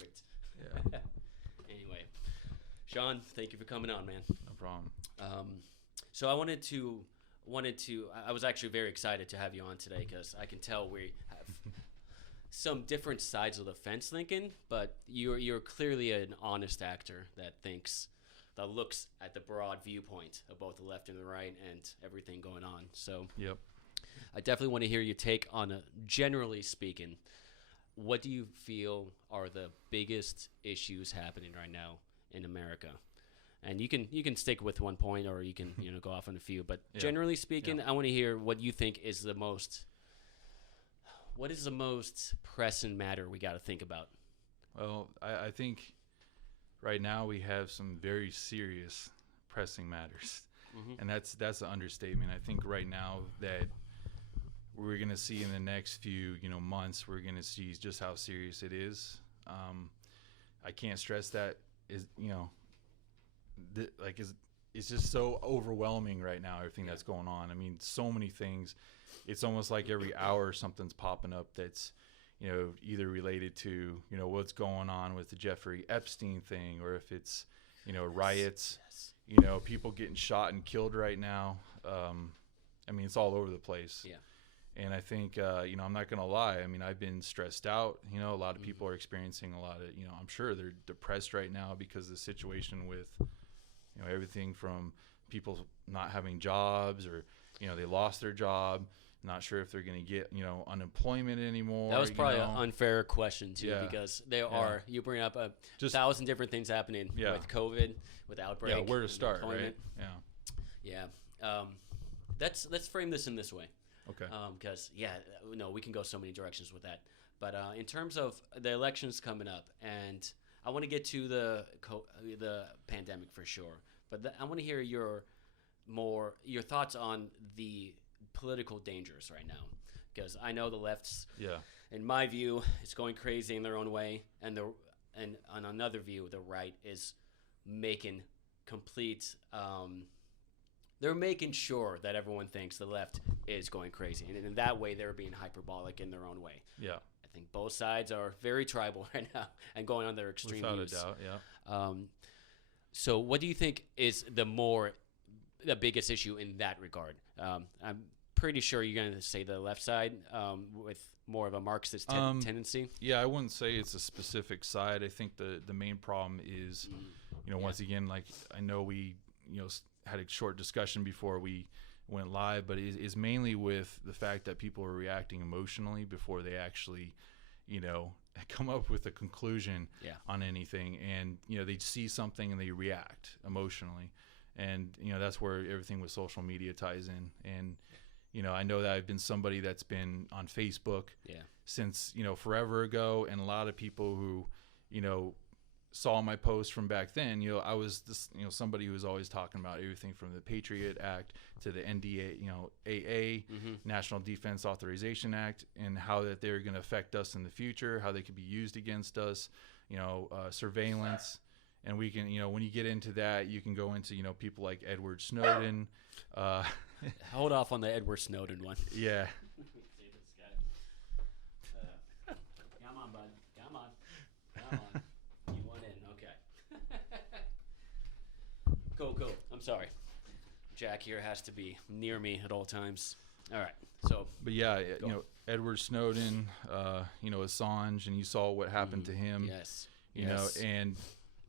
perfect. Yeah. Anyway, Sean, thank you for coming on, man. No problem. So I I was actually very excited to have you on today because I can tell we have some different sides of the fence thinking, but you're clearly an honest actor that looks at the broad viewpoint of both the left and the right and everything going on. So Yep. I definitely want to hear your take on generally speaking, what do you feel are the biggest issues happening right now in America? And you can stick with one point, or you can go off on a few. But generally speaking, I want to hear what you think is the most. What is the most pressing matter we got to think about? Well, I think right now we have some very serious pressing matters, and that's an understatement. I think right now that we're going to see in the next few months, we're going to see just how serious it is. I can't stress that it's just so overwhelming right now, everything that's going on. I mean, so many things. It's almost like every hour something's popping up that's either related to what's going on with the Jeffrey Epstein thing, or if it's riots, people getting shot and killed right now. I mean, it's all over the place. Yeah. And I think, I'm not going to lie. I mean, I've been stressed out. A lot of people are experiencing a lot of, I'm sure they're depressed right now because of the situation with, everything from people not having jobs, or, they lost their job, not sure if they're going to get, unemployment anymore. That was probably an unfair question, too, because you bring up just 1,000 different things happening with COVID, with outbreak. Yeah, where to start, right? Yeah. Let's frame this in this way. Okay. Because we can go so many directions with that. But in terms of the elections coming up, and I want to get to the pandemic for sure. But I want to hear your thoughts on the political dangers right now, because I know the left's, in my view, is going crazy in their own way, and on another view, the right is making complete. They're making sure that everyone thinks the left is going crazy. And in that way, they're being hyperbolic in their own way. Yeah. I think both sides are very tribal right now and going on their extreme views. Without a doubt, yeah. So what do you think is the biggest issue in that regard? I'm pretty sure you're going to say the left side with more of a Marxist tendency. Yeah, I wouldn't say it's a specific side. I think the main problem is, once again, like I know we, had a short discussion before we went live, but it is mainly with the fact that people are reacting emotionally before they actually, come up with a conclusion on anything. And, they see something and they react emotionally. And, that's where everything with social media ties in. And, I know that I've been somebody that's been on Facebook since, forever ago. And a lot of people who, saw my post from back then, I was this, somebody who was always talking about everything from the Patriot Act to the NDA, AA, National Defense Authorization Act, and how that they're going to affect us in the future, how they could be used against us, surveillance. And we can, when you get into that, you can go into, people like Edward Snowden. Hold off on the Edward Snowden one. Yeah. Come on, bud. Come on. You want in. Okay. Cool. I'm sorry. Jack here has to be near me at all times. All right. So. But yeah, Edward Snowden, Assange, and you saw what happened to him. Yes. And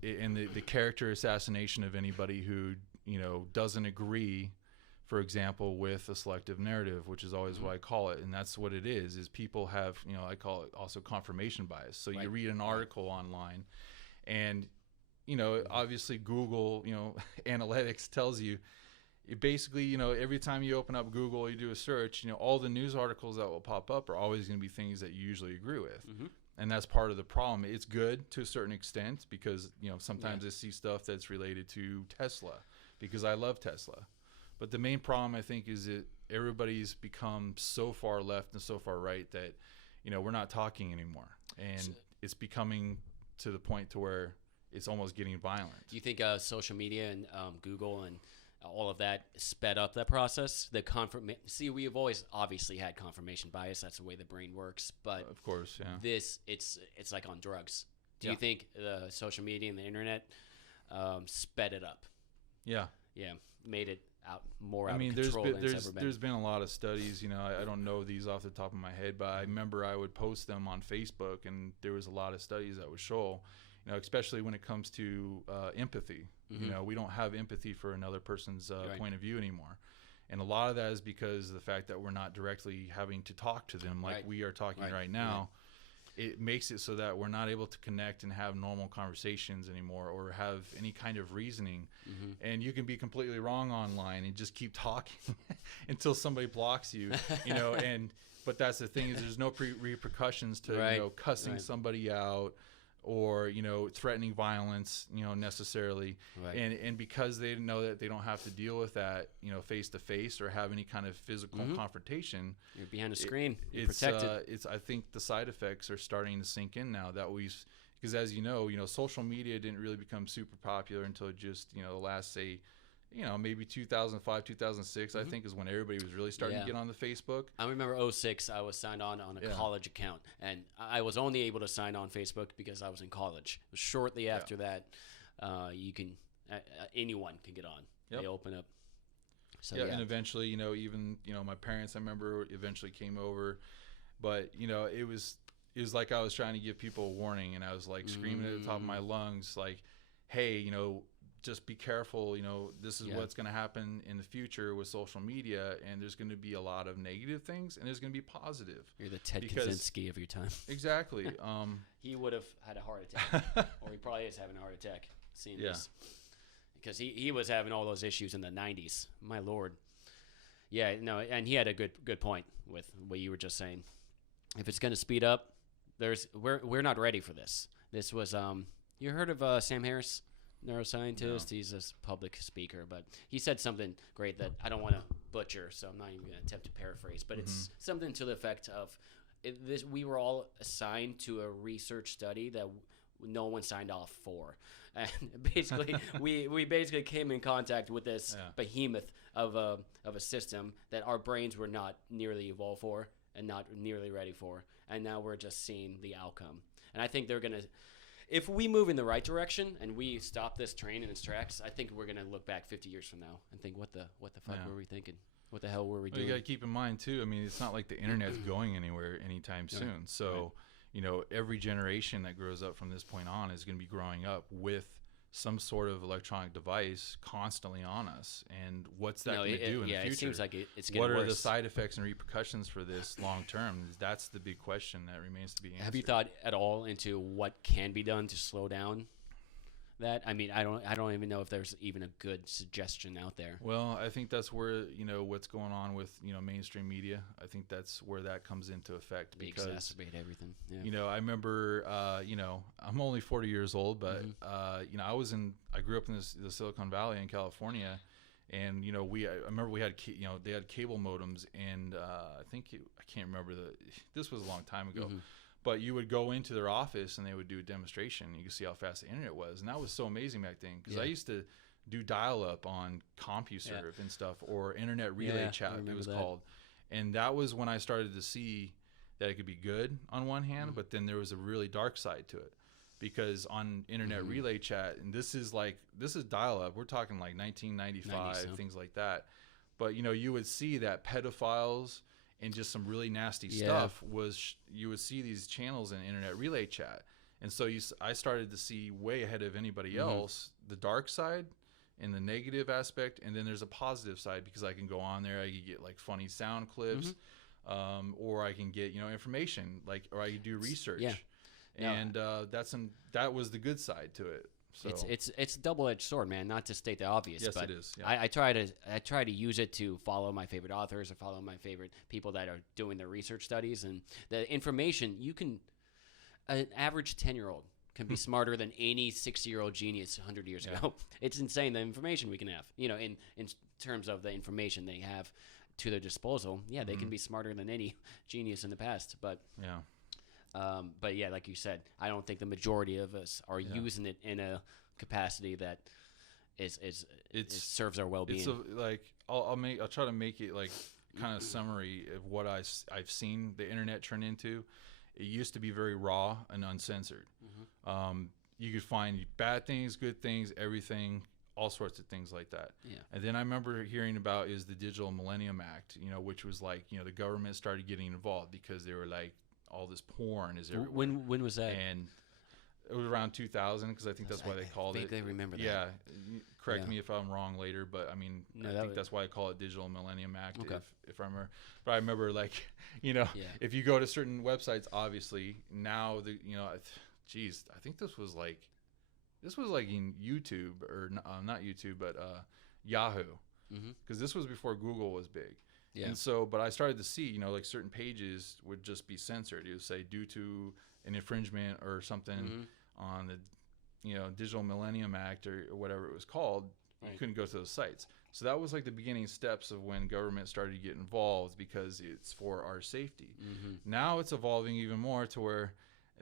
the character assassination of anybody who, doesn't agree, for example, with a selective narrative, which is always what I call it. And that's what it is people have, I call it also confirmation bias. So you read an article online and, obviously Google, analytics tells you, it basically, every time you open up Google, you do a search, all the news articles that will pop up are always going to be things that you usually agree with. And that's part of the problem. It's good to a certain extent because, sometimes I see stuff that's related to Tesla because I love Tesla. But the main problem, I think, is that everybody's become so far left and so far right that, we're not talking anymore. And it's becoming to the point to where it's almost getting violent. Do you think social media and Google and all of that sped up that process? We have always obviously had confirmation bias. That's the way the brain works. But of course, yeah. It's like on drugs. Do you think the social media and the internet sped it up? Yeah. Yeah, made it more out of control than it's ever been. There's been a lot of studies. I don't know these off the top of my head, but I remember I would post them on Facebook, and there was a lot of studies that would show, especially when it comes to empathy. We don't have empathy for another person's point of view anymore. And a lot of that is because of the fact that we're not directly having to talk to them like we are talking right now. It makes it so that we're not able to connect and have normal conversations anymore, or have any kind of reasoning. And you can be completely wrong online and just keep talking until somebody blocks you, but that's the thing, is there's no repercussions to cussing somebody out, or threatening violence necessarily, and because they know that they don't have to deal with that face to face, or have any kind of physical confrontation. You're behind a screen. You're it's protected. I think the side effects are starting to sink in now, that because as social media didn't really become super popular until just the last, say, maybe 2005, 2006, I think, is when everybody was really starting to get on the Facebook. I remember 2006, I was signed on a college account, and I was only able to sign on Facebook because I was in college. Shortly after that, you can anyone can get on. They open up. So, and eventually, even my parents, I remember, eventually came over, but it was like I was trying to give people a warning, and I was like screaming at the top of my lungs, like, hey, just be careful, this is what's going to happen in the future with social media, and there's going to be a lot of negative things, and there's going to be positive. You're the Ted Kaczynski of your time. Exactly. He would have had a heart attack, or he probably is having a heart attack seeing this, because he was having all those issues in the 90s. My Lord. Yeah, no, and he had a good point with what you were just saying. If it's going to speed up, we're not ready for this. This was you heard of Sam Harris? Neuroscientist. No. He's a public speaker, but he said something great that I don't want to butcher, so I'm not even going to attempt to paraphrase, but it's something to the effect of we were all assigned to a research study that no one signed off for, and basically we basically came in contact with this behemoth of a system that our brains were not nearly evolved for and not nearly ready for, and now we're just seeing the outcome. And I think they're going to, if we move in the right direction and we stop this train in its tracks, I think we're going to look back 50 years from now and think, what the fuck were we thinking? What the hell were we doing? You got to keep in mind, too, I mean, it's not like the internet's going anywhere anytime soon. So, every generation that grows up from this point on is going to be growing up with some sort of electronic device constantly on us. And what's that going to do in the future? It seems like it's getting worse. What are the worse. side effects and repercussions for this long term? That's the big question that remains to be answered. Have you thought at all into what can be done to slow down that? I mean, I don't even know if there's even a good suggestion out there. Well, I think that's where, what's going on with, mainstream media. I think that's where that comes into effect. They exacerbate everything. Yeah. I remember, I'm only 40 years old, but, I grew up in the Silicon Valley in California, and, I remember we had, they had cable modems, and I can't remember this was a long time ago. But you would go into their office and they would do a demonstration. You could see how fast the internet was. And that was so amazing back then, because I used to do dial-up on CompuServe and stuff, or Internet Relay Chat, it was called. And that was when I started to see that it could be good on one hand, but then there was a really dark side to it. Because on Internet Relay Chat, and this is dial-up, we're talking like 1995, things like that. But, you would see that pedophiles and just some really nasty stuff you would see these channels in Internet Relay Chat. And so I started to see way ahead of anybody else the dark side and the negative aspect, and then there's a positive side, because I can go on there, I can get like funny sound clips, or I can get information, or I can do research. And that was the good side to it. So it's a double-edged sword, man. Not to state the obvious, yes, but it is. Yeah. I try to use it to follow my favorite authors or follow my favorite people that are doing their research studies, and the information an average 10-year-old can be smarter than any 60-year-old genius 100 years ago. It's insane the information we can have. In terms of the information they have to their disposal, they can be smarter than any genius in the past. But like you said, I don't think the majority of us are using it in a capacity that serves our well-being. I'll try to make it like kind of summary of what I've seen the internet turn into, it used to be very raw and uncensored. Mm-hmm. You could find bad things, good things, everything, all sorts of things like that. Yeah. And then I remember hearing about is the Digital Millennium Act, which was like, the government started getting involved because they were like, all this porn is everywhere. When was that? And it was around 2000 because I think that's why they called it. They remember that. Yeah. Correct me if I'm wrong later, but I mean, I think that's why I call it Digital Millennium Act. Okay. If I remember. But I remember like, if you go to certain websites, obviously now geez, I think this was like in YouTube or not YouTube, but Yahoo, because this was before Google was big. Yeah. And so, but I started to see, like certain pages would just be censored. It would say due to an infringement or something on the, Digital Millennium Act or whatever it was called, you couldn't go to those sites. So that was like the beginning steps of when government started to get involved because it's for our safety. Now it's evolving even more to where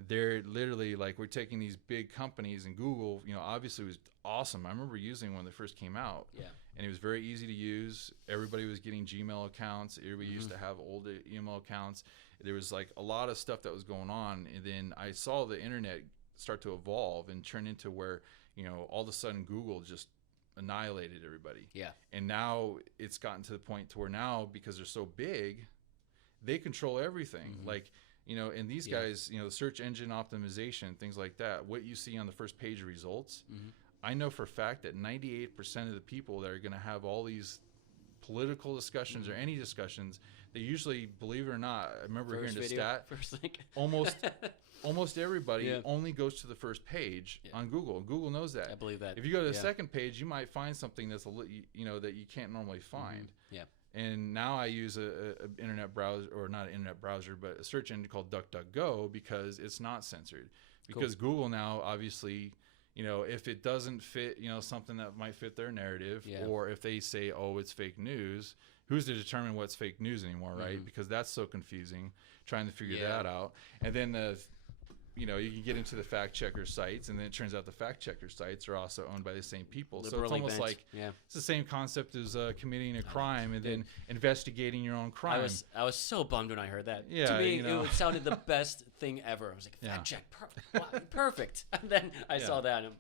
they're literally like, we're taking these big companies, and Google, obviously was awesome. I remember using when they first came out. Yeah. And it was very easy to use. Everybody was getting Gmail accounts. Everybody used to have old email accounts. There was like a lot of stuff that was going on. And then I saw the internet start to evolve and turn into where, all of a sudden Google just annihilated everybody. Yeah. And now it's gotten to the point to where now, because they're so big, they control everything. Like, and these guys, search engine optimization, things like that, what you see on the first page of results, I know for a fact that 98% of the people that are going to have all these political discussions or any discussions, they usually, believe it or not, I remember hearing the stat, almost everybody only goes to the first page on Google. Google knows that. I believe that. If you go to the second page, you might find something that's that you can't normally find. Yeah. And now I use a internet browser, or not an internet browser, but a search engine called DuckDuckGo, because it's not censored. Because Google now, obviously, if it doesn't fit, something that might fit their narrative, or if they say, oh, it's fake news, who's to determine what's fake news anymore, right? Because that's so confusing, trying to figure that out. And then you can get into the fact checker sites, and then it turns out the fact checker sites are also owned by the same people. So it's almost like it's the same concept as committing a crime and then investigating your own crime. I was so bummed when I heard that. Yeah, to me, it sounded the best thing ever. I was like, fact check, perfect. And then I saw that, and I'm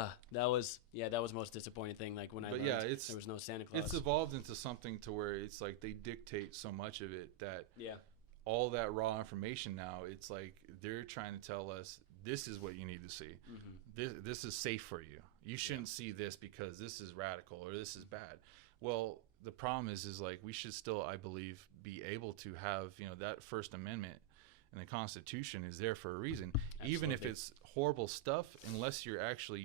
like, that was the most disappointing thing. Like when I learned there was no Santa Claus. It's evolved into something to where it's like they dictate so much of it that all that raw information now, it's like they're trying to tell us this is what you need to see. This is safe for you. You shouldn't see this because this is radical or this is bad. Well, the problem is like we should still, I believe, be able to have that First Amendment and the Constitution is there for a reason. Absolutely. Even if it's horrible stuff, unless you're actually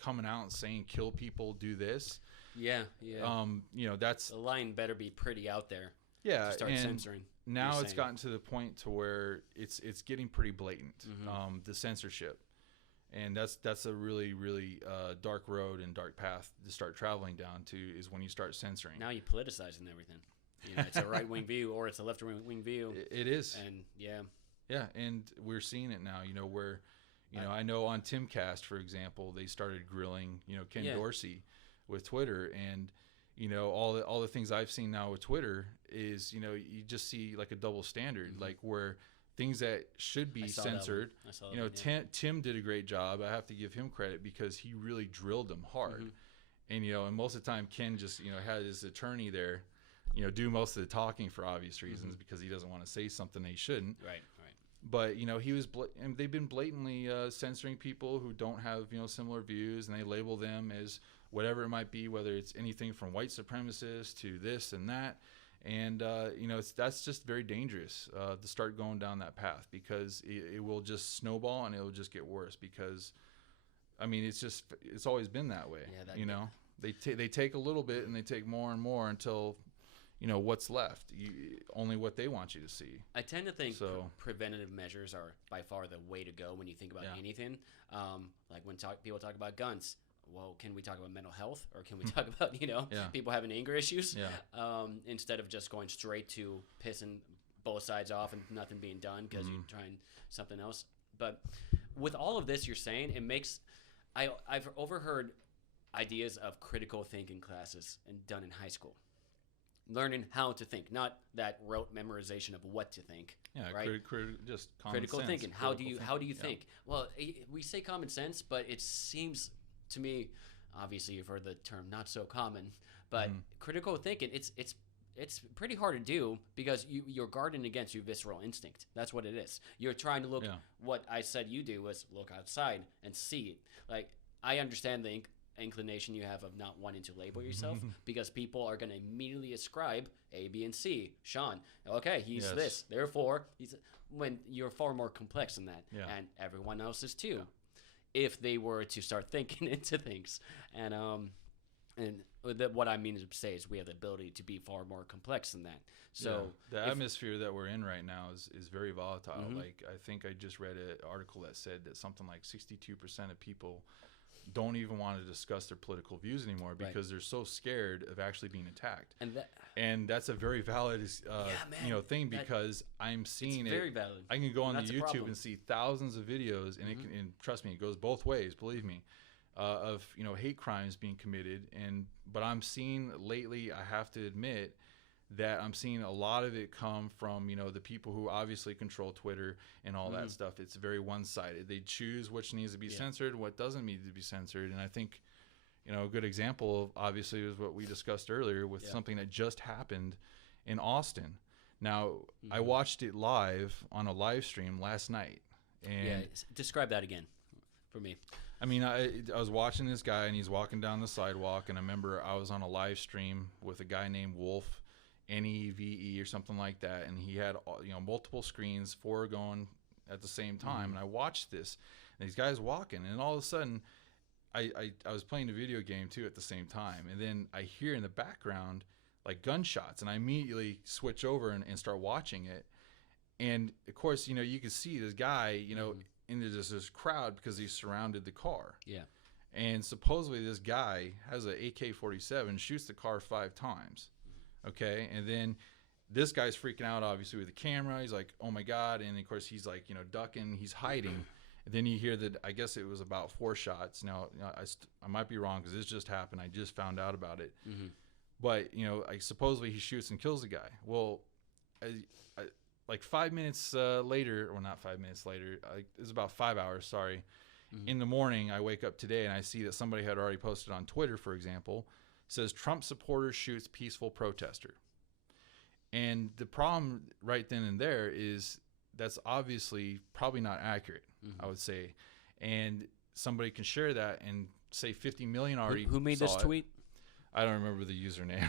coming out and saying kill people, do this. That's the line better be pretty out there. Yeah, to start censoring. Now it's gotten to the point to where it's getting pretty blatant, the censorship, and that's a really really dark road and dark path to start traveling down to, is when you start censoring. Now you're politicizing everything. It's a right wing view or it's a left wing view. It is, and and we're seeing it now. Where I know on Timcast, for example, they started grilling Ken Dorsey with Twitter, and all the things I've seen now with Twitter is, you just see like a double standard, like where things that should be censored. Tim did a great job. I have to give him credit because he really drilled them hard. And, and most of the time Ken just, had his attorney there, do most of the talking for obvious reasons because he doesn't want to say something he shouldn't. Right. But, he was, and they've been blatantly censoring people who don't have, similar views, and they label them as whatever it might be, whether it's anything from white supremacists to this and that. And, that's just very dangerous to start going down that path, because it will just snowball and it will just get worse because, it's always been that way. They take a little bit and they take more and more until, what's left, only what they want you to see. I tend to think preventative measures are by far the way to go when you think about anything. Like when people talk about guns. Well, can we talk about mental health, or can we talk about, people having anger issues instead of just going straight to pissing both sides off and nothing being done because you're trying something else. But with all of this you're saying, it makes I've overheard ideas of critical thinking classes and done in high school. learning how to think, not that rote memorization of what to think. Yeah, right? Just common Critical sense. thinking. How do you Yeah. think? Well, we say common sense, but it seems to me, obviously you've heard the term not so common, but critical thinking, it's pretty hard to do because you're guarding against your visceral instinct. That's what it is. You're trying to look. Yeah. What I said you do was look outside and see it. Like, I understand the inclination you have of not wanting to label yourself because people are going to immediately ascribe A, B, and C. Sean, okay, he's Yes. this, therefore he's, when you're far more complex than that, Yeah. and everyone else is too, if they were to start thinking into things. And what I mean to say is we have the ability to be far more complex than that. So the atmosphere that we're in right now is very volatile. Mm-hmm. Like, I think I just read an article that said that something like 62% of people don't even want to discuss their political views anymore because they're so scared of actually being attacked. And that's a very valid thing, because I'm seeing it's very valid. I can go on the That's a YouTube problem. and see thousands of videos, and and trust me, it goes both ways, believe me, of hate crimes being committed. But I'm seeing lately, I have to admit, that I'm seeing a lot of it come from the people who obviously control Twitter and all that stuff. It's very one-sided. They choose which needs to be censored, what doesn't need to be censored. And I think a good example obviously is what we discussed earlier with something that just happened in Austin. Now, I watched it live on a live stream last night. And describe that again for me. I mean, I was watching this guy, and he's walking down the sidewalk, and I remember I was on a live stream with a guy named Wolf, Neve or something like that, and he had multiple screens, 4 going at the same time, and I watched this, and these guys walking, and all of a sudden, I was playing a video game too at the same time, and then I hear in the background like gunshots, and I immediately switch over and start watching it, and of course, you can see this guy, into this crowd because he surrounded the car. Yeah. And supposedly this guy has an AK-47, shoots the car 5 times. Okay, and then this guy's freaking out, obviously, with the camera. He's like, oh my God. And of course, he's like, ducking, he's hiding. And then you hear that, I guess it was about 4 shots. Now, I might be wrong because this just happened. I just found out about it. But, supposedly he shoots and kills the guy. Well, like 5 minutes later, or not 5 minutes later, it was about 5 hours, sorry. In the morning, I wake up today and I see that somebody had already posted on Twitter, for example, says Trump supporter shoots peaceful protester. And the problem right then and there is that's obviously probably not accurate, I would say. And somebody can share that and say 50 million already Who made this tweet? I don't remember the username.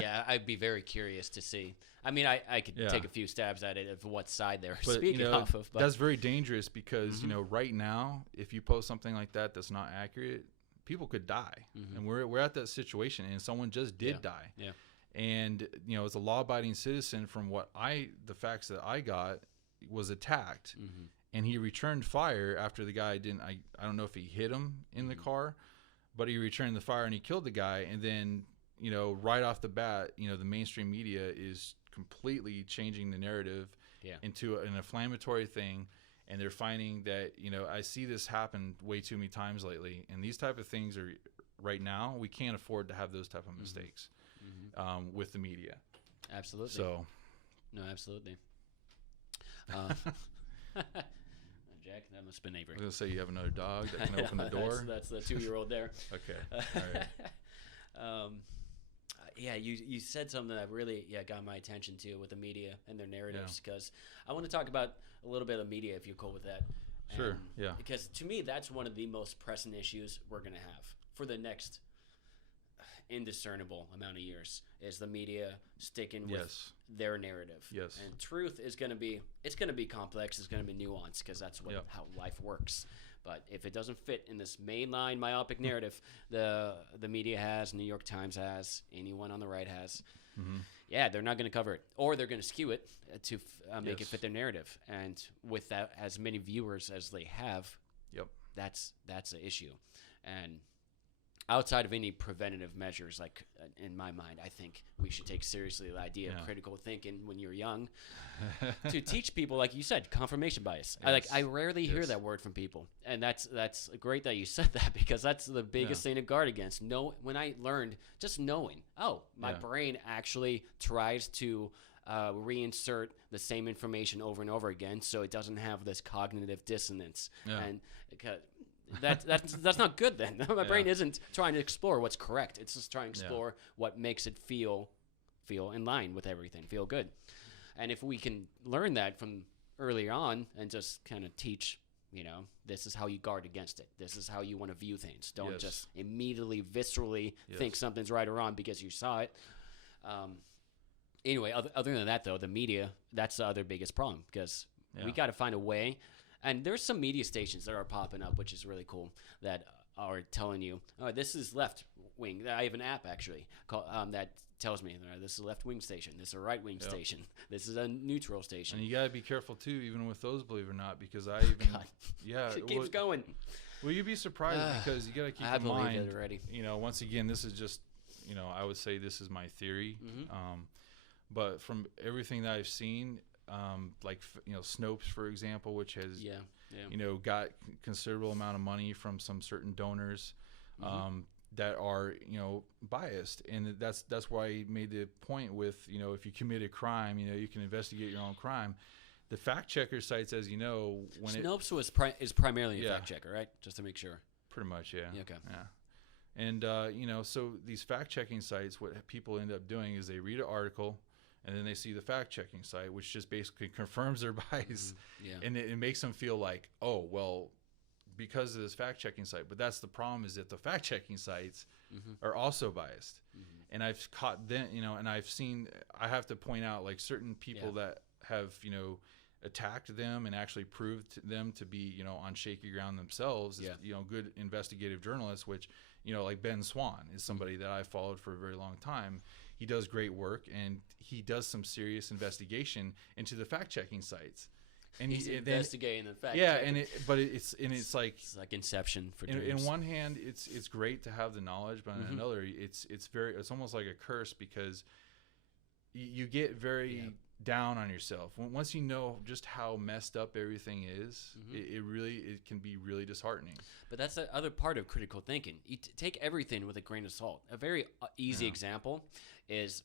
Yeah, I'd be very curious to see. I mean, I could take a few stabs at it of what side they're speaking off of. But that's very dangerous because, right now, if you post something like that that's not accurate, people could die. And we're at that situation, and someone just did die. Yeah. And, as a law-abiding citizen, from the facts that I got, was attacked. And he returned fire after the guy didn't, I don't know if he hit him in the car, but he returned the fire and he killed the guy. And then, right off the bat, the mainstream media is completely changing the narrative into an inflammatory thing. And they're finding that, I see this happen way too many times lately. And these type of things are, right now, we can't afford to have those type of mistakes with the media. Absolutely. So. No, absolutely. Jack, that must have been Avery. I was going to say you have another dog that can open the door. That's the 2-year-old there. Okay. All right. You said something that really got my attention too with the media and their narratives, because I want to talk about a little bit of media, if you're cool with that. Sure, yeah. Because to me, that's one of the most pressing issues we're going to have for the next indiscernible amount of years, is the media sticking with their narrative. Yes. And truth is going to be, it's going to be complex, it's going to be nuanced, because that's how life works. But if it doesn't fit in this mainline myopic narrative the media has, New York Times has, anyone on the right has, they're not going to cover it, or they're going to skew it to make it fit their narrative. And with that, as many viewers as they have, that's an issue. And outside of any preventative measures, like in my mind, I think we should take seriously the idea of critical thinking when you're young to teach people, like you said, confirmation bias. Yes. I rarely hear that word from people, and that's great that you said that, because that's the biggest thing to guard against. When I learned just knowing, my brain actually tries to reinsert the same information over and over again, so it doesn't have this cognitive dissonance, and that's not good then. My brain isn't trying to explore what's correct. It's just trying to explore what makes it feel in line with everything, feel good. And if we can learn that from earlier on and just kind of teach, this is how you guard against it. This is how you want to view things. Don't just immediately, viscerally think something's right or wrong because you saw it. Anyway, other than that, though, the media, that's the other biggest problem, because we got to find a way. And there's some media stations that are popping up, which is really cool, that are telling you, oh, this is left wing. I have an app, actually, that tells me, this is a left wing station. This is a right wing station. This is a neutral station. And you got to be careful, too, even with those, believe it or not, because I even... it keeps going. Well, you'd be surprised because you got to keep in mind... I believe it already. Once again, this is just, I would say this is my theory. Mm-hmm. But from everything that I've seen... like Snopes, for example, which has got considerable amount of money from some certain donors that are biased, and that's why I made the point with if you commit a crime, you can investigate your own crime. The fact checker sites, as when Snopes is primarily a fact checker, right? Just to make sure. Pretty much, yeah. Okay. Yeah, and so these fact checking sites, what people end up doing is they read an article. And then they see the fact-checking site, which just basically confirms their bias. And it makes them feel like, oh, well, because of this fact-checking site. But that's the problem, is that the fact-checking sites are also biased. And I've caught them, and I have to point out, like, certain people that have, attacked them and actually proved them to be, on shaky ground themselves, good investigative journalists, which, like Ben Swan is somebody that I followed for a very long time. He does great work, and he does some serious investigation into the fact-checking sites. And he's investigating the fact. Yeah, it's like Inception for dreams. In one hand, it's great to have the knowledge, but on another, it's almost like a curse, because you get very down on yourself once you know just how messed up everything is. It can be really disheartening. But that's the other part of critical thinking. You take everything with a grain of salt. A very easy example is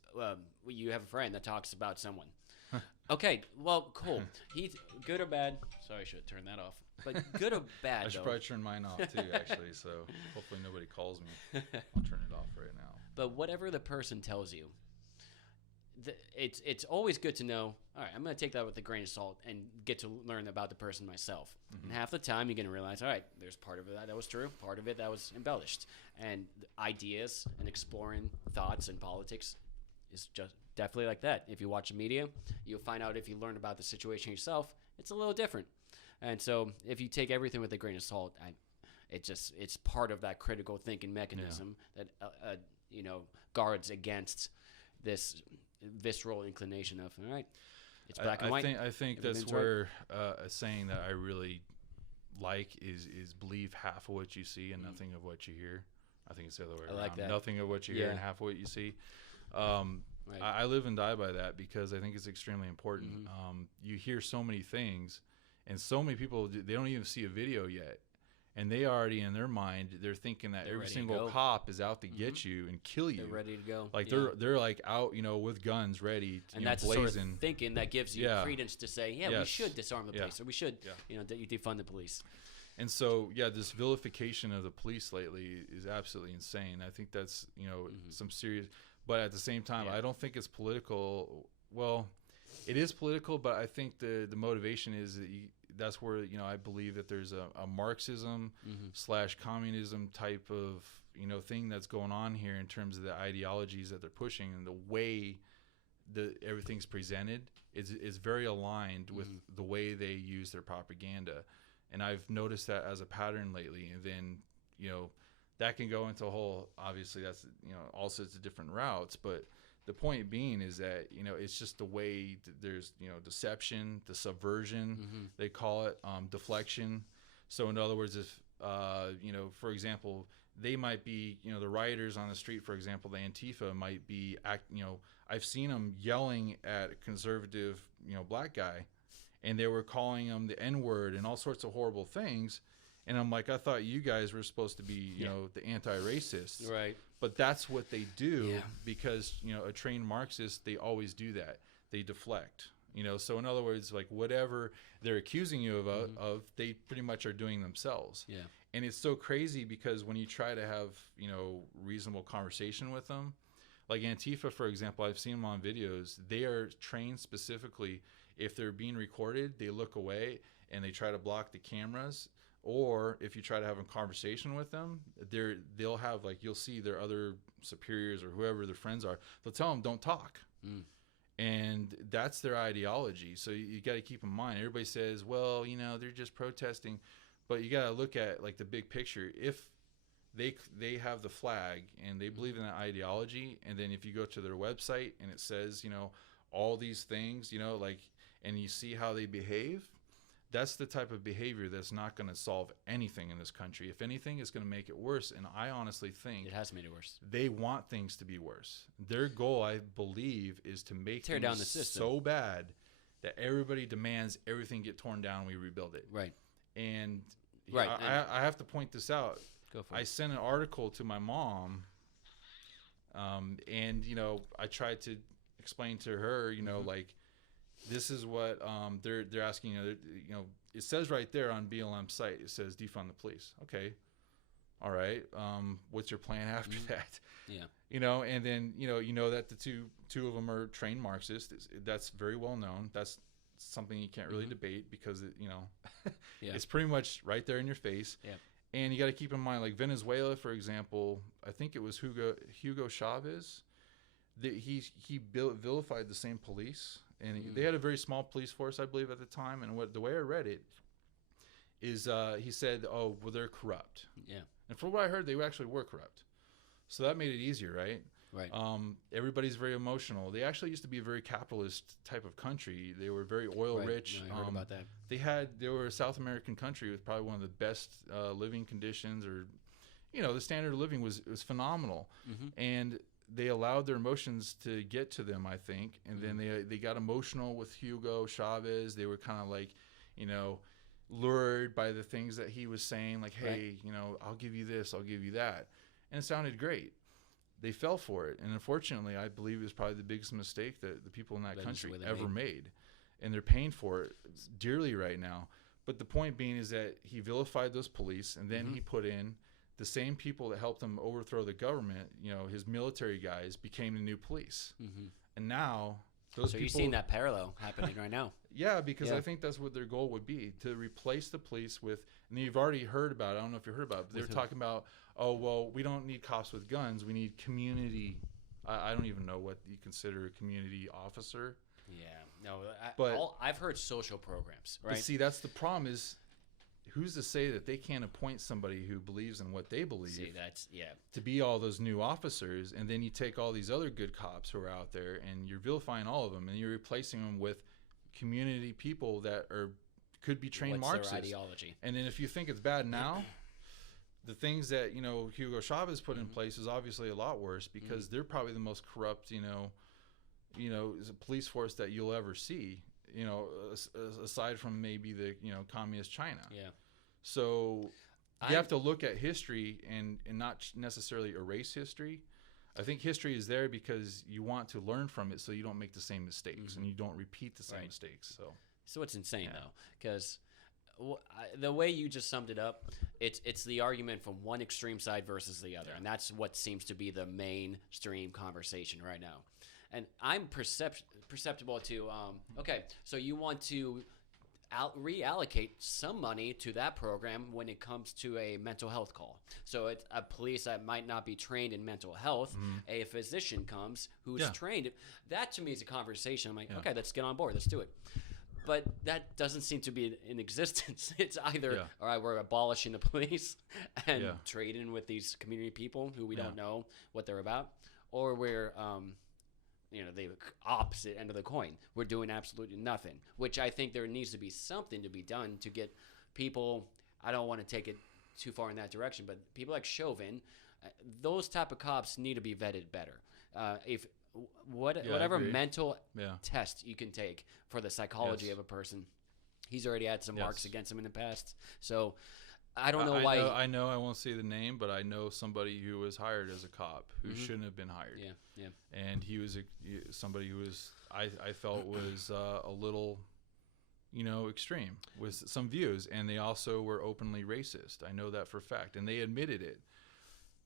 you have a friend that talks about someone. Okay, well, cool. He's good or bad. Sorry, I should have turned that off. But good or bad, I should probably turn mine off too, actually. So hopefully nobody calls me. I'll turn it off right now. But whatever the person tells you, it's always good to know, all right, I'm going to take that with a grain of salt and get to learn about the person myself. And half the time you're going to realize, all right, there's part of it that was true, part of it that was embellished. And ideas and exploring thoughts and politics is just definitely like that. If you watch the media, you'll find out, if you learn about the situation yourself, it's a little different. And so if you take everything with a grain of salt, it's part of that critical thinking mechanism that guards against this visceral inclination of, all right, it's black and white. I think that's where a saying that I really like is believe half of what you see and nothing of what you hear. I think it's the other way around. Like that. Nothing of what you hear and half of what you see. Right. I live and die by that, because I think it's extremely important. You hear so many things, and so many people, they don't even see a video yet. And they already, in their mind, they're thinking that every single cop is out to get you and kill you. They're ready to go. Like they're like out, with guns ready to, and that's blazing. The sort of thinking that gives you credence to say, we should disarm the police, or we should, defund the police. And so, this vilification of the police lately is absolutely insane. I think that's, some serious, but at the same time, I don't think it's political. Well, it is political, but I think the motivation is that that's where, I believe that there's a Marxism / communism type of, thing that's going on here in terms of the ideologies that they're pushing, and the way everything's presented is very aligned with the way they use their propaganda. And I've noticed that as a pattern lately. And then, that can go into a whole, obviously that's, all sorts of different routes, but the point being is that, it's just the way there's, deception, the subversion, they call it, deflection. So in other words, if For example, they might be, the rioters on the street, for example, the Antifa might be, I've seen them yelling at a conservative, black guy, and they were calling him the N-word and all sorts of horrible things. And I'm like, I thought you guys were supposed to be, the anti-racists. Right. But that's what they do because, a trained Marxist, they always do that. They deflect. So in other words, like whatever they're accusing you of, they pretty much are doing themselves. Yeah. And it's so crazy because when you try to have, reasonable conversation with them, like Antifa, for example, I've seen them on videos. They are trained specifically. If they're being recorded, they look away and they try to block the cameras. Or if you try to have a conversation with them, they'll have, like, you'll see their other superiors or whoever their friends are. They'll tell them, don't talk. And that's their ideology. So you got to keep in mind, everybody says, well, they're just protesting. But you got to look at, like, the big picture. If they have the flag and they believe in that ideology, and then if you go to their website and it says, all these things, and you see how they behave, that's the type of behavior that's not going to solve anything in this country. If anything, it's going to make it worse. And I honestly think it has made it worse. They want things to be worse. Their goal, I believe, is to make tear down the system so bad that everybody demands everything get torn down and we rebuild it. Right. And right. I have to point this out. Go for it. I sent an article to my mom, and I tried to explain to her, like, this is what they're asking. It says right there on BLM site. It says defund the police. Okay, all right. What's your plan after that? Yeah. And then that the two of them are trained Marxists. That's very well known. That's something you can't really debate because it's pretty much right there in your face. Yeah. And you got to keep in mind, like Venezuela, for example. I think it was Hugo Chavez. He vilified the same police. And they had a very small police force, I believe, at the time. And the way I read it is he said, oh, well, they're corrupt. Yeah. And from what I heard, they actually were corrupt. So that made it easier, right? Right. Everybody's very emotional. They actually used to be a very capitalist type of country. They were very oil rich. No, I heard about that. They were a South American country with probably one of the best living conditions, or the standard of living was phenomenal. And they allowed their emotions to get to them, I think, and then they got emotional with Hugo Chavez. They were kind of like, lured by the things that he was saying, like, hey, I'll give you this, I'll give you that, and it sounded great. They fell for it, and unfortunately, I believe it was probably the biggest mistake that the people in that country ever made, and they're paying for it dearly right now. But the point being is that he vilified those police, and then he put in the same people that helped him overthrow the government, his military guys, became the new police. And now those people... So you're seeing that parallel happening right now. Yeah, because I think that's what their goal would be, to replace the police with... And you've already heard about it. I don't know if you heard about it. But they're talking about, oh, well, we don't need cops with guns. We need community... I don't even know what you consider a community officer. Yeah. No, I've heard social programs, right? But see, that's the problem is... Who's to say that they can't appoint somebody who believes in what they believe to be all those new officers, and then you take all these other good cops who are out there and you're vilifying all of them, and you're replacing them with community people that could be trained Marxists. Their ideology. And then if you think it's bad now, the things that Hugo Chavez put in place is obviously a lot worse because they're probably the most corrupt police force that you'll ever see. Aside from maybe the communist China. Yeah. So you have to look at history and not necessarily erase history. I think history is there because you want to learn from it so you don't make the same mistakes and you don't repeat the same mistakes. So it's insane though, because the way you just summed it up, it's the argument from one extreme side versus the other, and that's what seems to be the mainstream conversation right now. And I'm perceptible to, okay, so you want to reallocate some money to that program when it comes to a mental health call. So it's a police that might not be trained in mental health. A physician comes who's trained. That to me is a conversation. I'm like, okay, let's get on board. Let's do it. But that doesn't seem to be in existence. It's either, all right, we're abolishing the police and trading with these community people who we don't know what they're about, or we're the opposite end of the coin. We're doing absolutely nothing, which I think there needs to be something to be done to get people, I don't want to take it too far in that direction, but people like Chauvin, those type of cops need to be vetted better. If whatever mental test you can take for the psychology of a person, he's already had some marks against him in the past. So I don't know why. I know I won't say the name, but I know somebody who was hired as a cop who shouldn't have been hired. Yeah. And he was somebody who was I felt was a little, extreme with some views, and they also were openly racist. I know that for a fact, and they admitted it.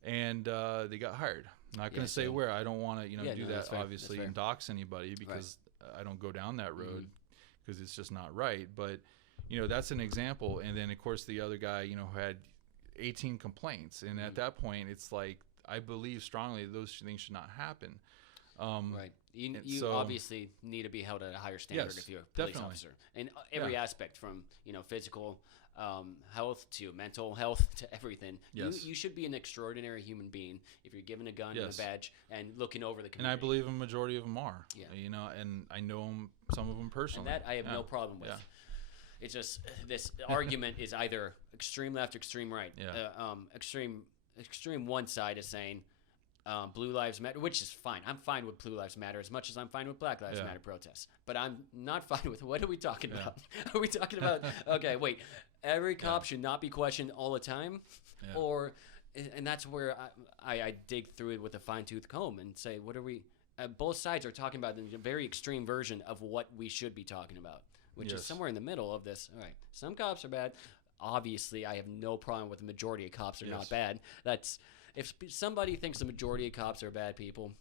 And they got hired. Not going to say where. I don't want to, do that obviously and dox anybody, because I don't go down that road because it's just not right. But that's an example. And then of course the other guy, who had 18 complaints, and at that point it's like, I believe strongly those things should not happen. Right. You obviously need to be held at a higher standard if you're a police officer, in every aspect, from physical health to mental health to everything. You should be an extraordinary human being if you're given a gun and a badge and looking over the community. And I believe a majority of them are. And I know them, some of them personally. And that I have no problem with. It's just this argument is either extreme left or extreme right. Extreme one side is saying Blue Lives Matter, which is fine. I'm fine with Blue Lives Matter as much as I'm fine with Black Lives Matter protests. But I'm not fine with, what are we talking about? Are we talking about, okay, wait, every cop should not be questioned all the time? Or, and that's where I dig through it with a fine-tooth comb and say, what are we, both sides are talking about the very extreme version of what we should be talking about, which is somewhere in the middle of this. All right, some cops are bad. Obviously, I have no problem with the majority of cops are not bad. If somebody thinks the majority of cops are bad people,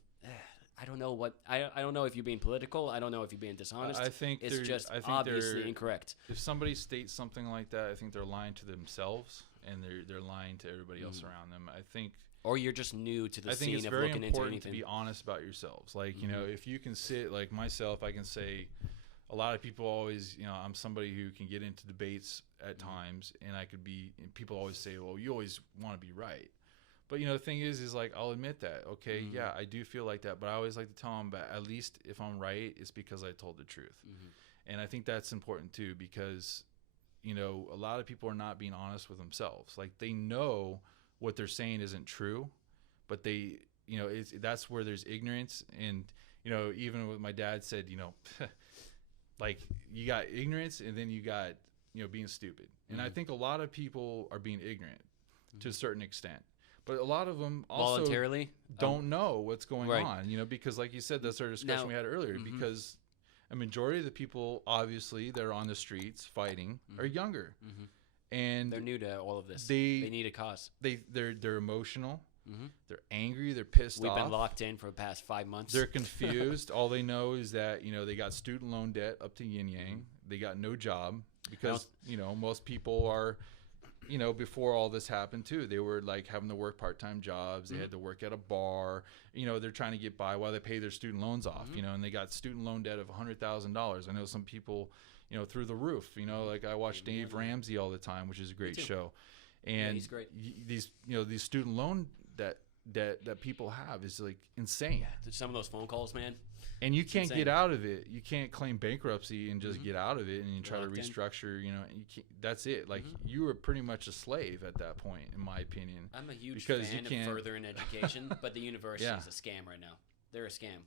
I don't know what. I don't know if you're being political. I don't know if you're being dishonest. I think it's just obviously incorrect. If somebody states something like that, I think they're lying to themselves, and they're lying to everybody else around them. I think. Or you're just new to the scene of looking into anything. I think it's very important to be honest about yourselves. Like, if you can sit, like myself, I can say, a lot of people always, I'm somebody who can get into debates at times, and and people always say, well, you always want to be right. But, the thing is like, I'll admit that, okay, I do feel like that, but I always like to tell them, but at least if I'm right, it's because I told the truth. And I think that's important too, because, a lot of people are not being honest with themselves. Like, they know what they're saying isn't true, but they, that's where there's ignorance. And, even what my dad said, like, you got ignorance, and then you got, being stupid. And I think a lot of people are being ignorant to a certain extent. But a lot of them also voluntarily don't know what's going on, because like you said, that's our discussion we had earlier, because a majority of the people, obviously, that are on the streets fighting are younger. And they're new to all of this. They need a cause. They're emotional. They're angry. They're pissed off. We've been locked in for the past 5 months. They're confused. All they know is that, they got student loan debt up to yin yang. They got no job because, most people are... before all this happened too, they were like having to work part-time jobs. They had to work at a bar. They're trying to get by while they pay their student loans off. And they got student loan debt of $100,000. I know some people, through the roof. Like I watch Dave Ramsey all the time, which is a great show. And he's great. These student loan that people have is like insane. Some of those phone calls, man. And you can't get out of it. You can't claim bankruptcy and just get out of it and you try to restructure. You can't, that's it. Like you were pretty much a slave at that point, in my opinion. I'm a huge fan of furthering education, but the university is a scam right now. They're a scam.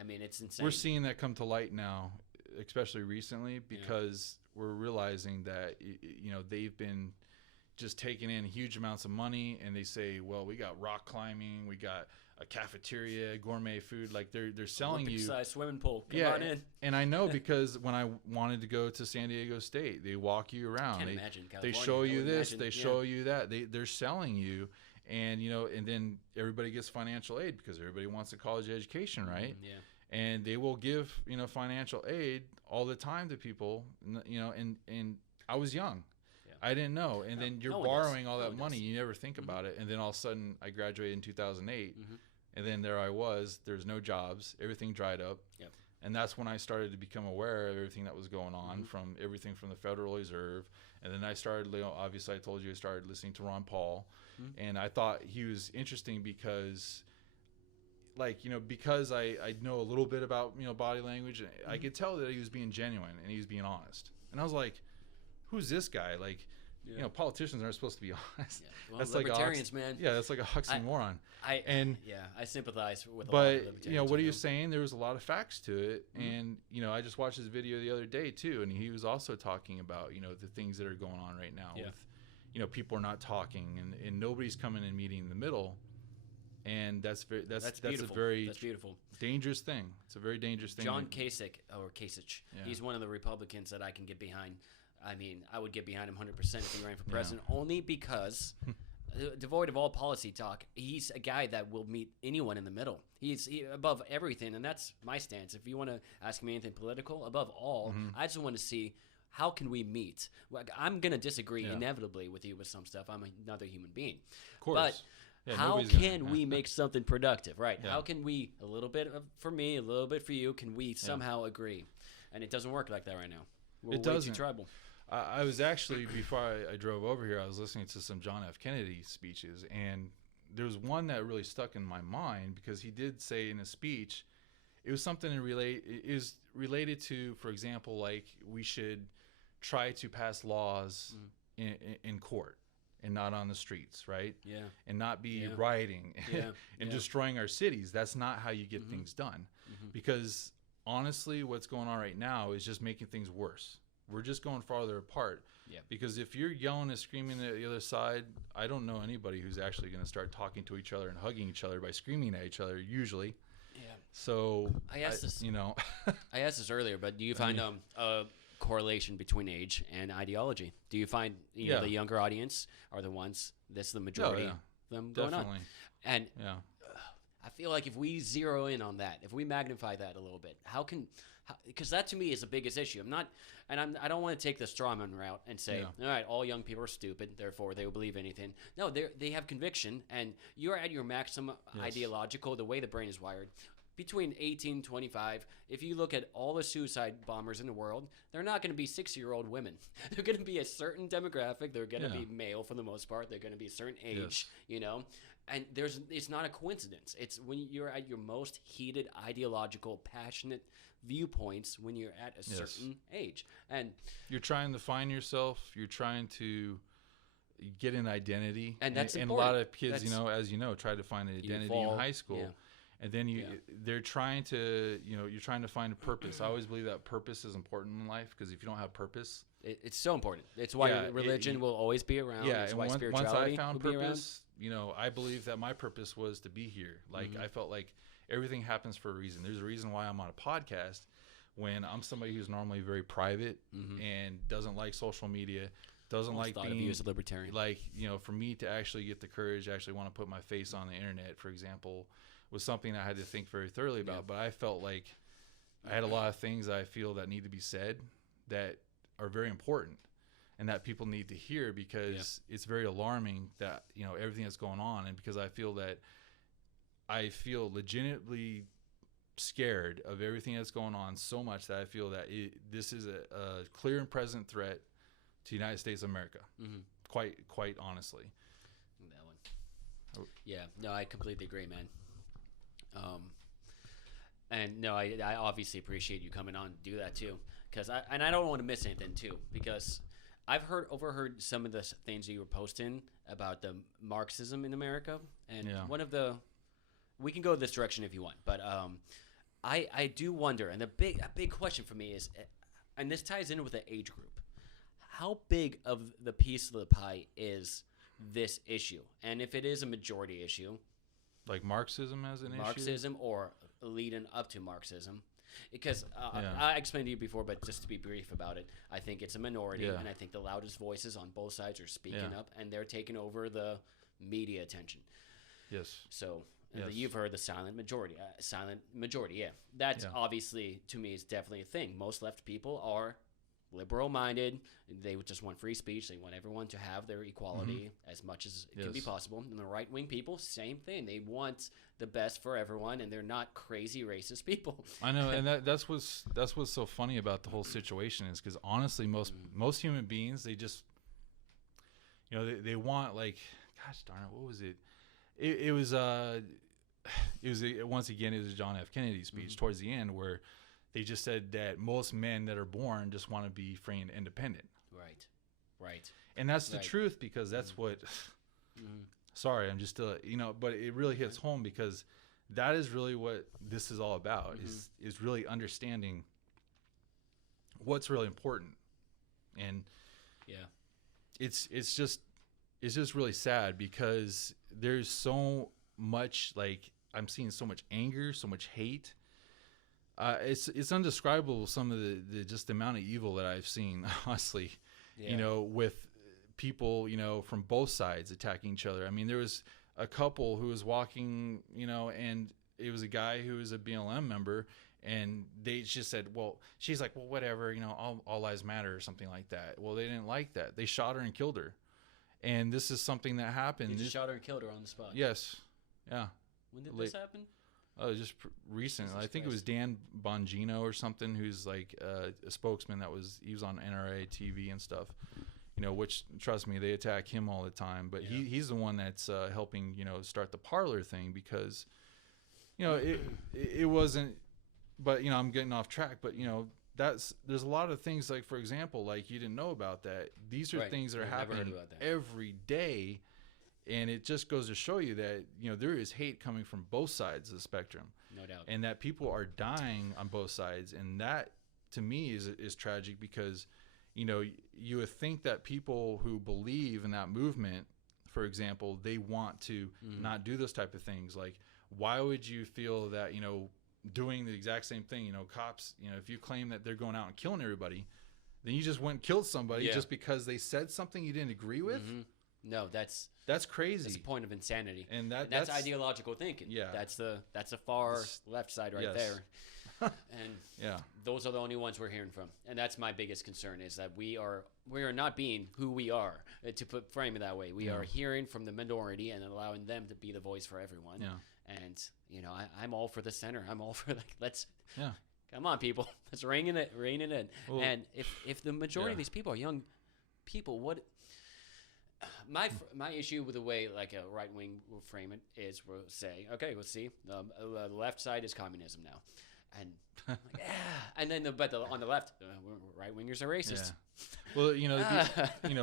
I mean, it's insane. We're seeing that come to light now, especially recently, because we're realizing that they've been just taking in huge amounts of money, and they say, well, we got rock climbing, we got a cafeteria, gourmet food, like they're selling Olympic you size swimming pool. Come on in. And I know, because when I wanted to go to San Diego State, they walk you around. Can't imagine they show you this, they show you that. They're selling you, and and then everybody gets financial aid because everybody wants a college education, right? And they will give financial aid all the time to people, and I was young. I didn't know. And then you're borrowing all that money. You never think about it. And then all of a sudden, I graduated in 2008. And then there I was. There's no jobs. Everything dried up. And that's when I started to become aware of everything that was going on, from everything from the Federal Reserve. And then I started, obviously I told you, I started listening to Ron Paul. And I thought he was interesting because... because I know a little bit about, body language, I could tell that he was being genuine and he was being honest. And I was like, who's this guy? Like, you know, politicians aren't supposed to be honest. Yeah. Well, That's libertarians, like man. Yeah, that's like a oxymoron. I sympathize with a lot of But libertarians. you know, what are you saying? There was a lot of facts to it, and you know, I just watched his video the other day too, and he was also talking about, you know, the things that are going on right now with, you know, people are not talking, and nobody's coming and meeting in the middle, and that's beautiful. A very beautiful dangerous thing. It's a very dangerous thing. John Kasich, he's one of the Republicans that I can get behind. I mean, I would get behind him 100% if he ran for president, only because, devoid of all policy talk, he's a guy that will meet anyone in the middle. He's above everything, and that's my stance. If you want to ask me anything political, above all, I just want to see how can we meet. I'm going to disagree inevitably with you with some stuff. I'm another human being. Of course. But how can we make something productive, right? Yeah. How can we, a little bit for me, a little bit for you, can we somehow agree? And it doesn't work like that right now. We're way too tribal. I was actually, before I drove over here, I was listening to some John F. Kennedy speeches, and there was one that really stuck in my mind because he did say in a speech, it was something related to, for example, like we should try to pass laws in court and not on the streets, right? Yeah. And not be rioting and destroying our cities. That's not how you get things done. Because honestly, what's going on right now is just making things worse. We're just going farther apart. Yeah. Because if you're yelling and screaming at the other side, I don't know anybody who's actually going to start talking to each other and hugging each other by screaming at each other, usually. Yeah. So I asked this, you know, I asked this earlier, but do you find a correlation between age and ideology? Do you find you know, the younger audience are the ones, this is the majority of them going on? And I feel like if we zero in on that, if we magnify that a little bit, because that to me is the biggest issue. I don't want to take the strawman route and say, all right, all young people are stupid, therefore they will believe anything. No, they have conviction, and you're at your maximum ideological, the way the brain is wired. Between 18 and 25, if you look at all the suicide bombers in the world, they're not going to be 60-year-old women. They're going to be a certain demographic. They're going to be male for the most part. They're going to be a certain age, you know. And it's not a coincidence. It's when you're at your most heated, ideological, passionate viewpoints when you're at a certain age. And you're trying to find yourself. You're trying to get an identity. And that's important. And a lot of kids, you know, as you know, try to find an identity in high school. Yeah. And then they're trying to, you know, you're trying to find a purpose. I always believe that purpose is important in life, because if you don't have purpose, it's so important. It's why religion will always be around. Yeah, it's and why spirituality once I found will purpose, you know, I believe that my purpose was to be here. Like I felt like everything happens for a reason. There's a reason why I'm on a podcast when I'm somebody who's normally very private and doesn't like social media. Doesn't like being, of you as a libertarian. Like, you know, for me to actually get the courage, actually want to put my face on the internet, for example, was something I had to think very thoroughly about. But I felt like I had a lot of things I feel that need to be said that are very important and that people need to hear, because it's very alarming that, you know, everything that's going on. And because I feel legitimately scared of everything that's going on so much that I feel that this is a clear and present threat to the United States of America. Quite honestly. That one. Yeah, no, I completely agree, man. And no, I obviously appreciate you coming on to do that too, because I don't want to miss anything too, because I've overheard some of the things you were posting about the Marxism in America, and one of the, we can go this direction if you want, but I do wonder, and a big question for me is, and this ties in with the age group, how big of the piece of the pie is this issue, and if it is a majority issue. Like Marxism as an issue? Marxism or leading up to Marxism. Because I explained to you before, but just to be brief about it, I think it's a minority, and I think the loudest voices on both sides are speaking up, and they're taking over the media attention. Yes. So you've heard the silent majority. That's obviously, to me, is definitely a thing. Most left people are liberal-minded. They just want free speech. They want everyone to have their equality as much as it can be possible. And the right-wing people, same thing. They want the best for everyone, and they're not crazy racist people. I know, and that's what's so funny about the whole situation is because honestly, most human beings, they just, you know, they want, like, gosh darn it, what was it? It was once again, it was a John F. Kennedy speech towards the end where they just said that most men that are born just want to be free and independent. Right. And that's the Right. truth, because that's what, sorry, I'm just, but it really hits home, because that is really what this is all about, is really understanding what's really important. And Yeah. it's just really sad, because there's so much, like, I'm seeing so much anger, so much hate. It's undescribable, some of the just the amount of evil that I've seen, honestly, with people, from both sides attacking each other. I mean, there was a couple who was walking, and it was a guy who was a BLM member, and they just said, well, she's like, well, whatever, all lives matter, or something like that. Well, they didn't like that. They shot her and killed her. And this is something that happened. They just shot her and killed her on the spot. Yes. Yeah. When did this happen? Oh, just recent. Jesus I think Christ. it was Dan Bongino or something, who's like a spokesman he was on NRA TV and stuff. Which, trust me, they attack him all the time. But he's the one that's helping, start the Parler thing, because, it wasn't. But I'm getting off track. But there's a lot of things, like, for example, like, you didn't know about that. These are things that are happening every day. And it just goes to show you that, there is hate coming from both sides of the spectrum. No doubt. And that people are dying on both sides. And that, to me, is tragic, because, you would think that people who believe in that movement, for example, they want to not do those type of things. Like, why would you feel that, doing the exact same thing, cops, if you claim that they're going out and killing everybody, then you just went and killed somebody just because they said something you didn't agree with? No, that's crazy. That's a point of insanity. And that's ideological thinking. Yeah. That's the far left side right there. And those are the only ones we're hearing from. And that's my biggest concern, is that we are not being who we are, to frame it that way. We are hearing from the minority and allowing them to be the voice for everyone. Yeah. And I'm all for the center. I'm all for, like, let's come on, people. Let's rein it in. Well, and if the majority of these people are young people, what my issue with the way, like, a right wing will frame it is, we'll say, okay, let's see, the left side is communism now, and like, and then on the left, right wingers are racist. Well,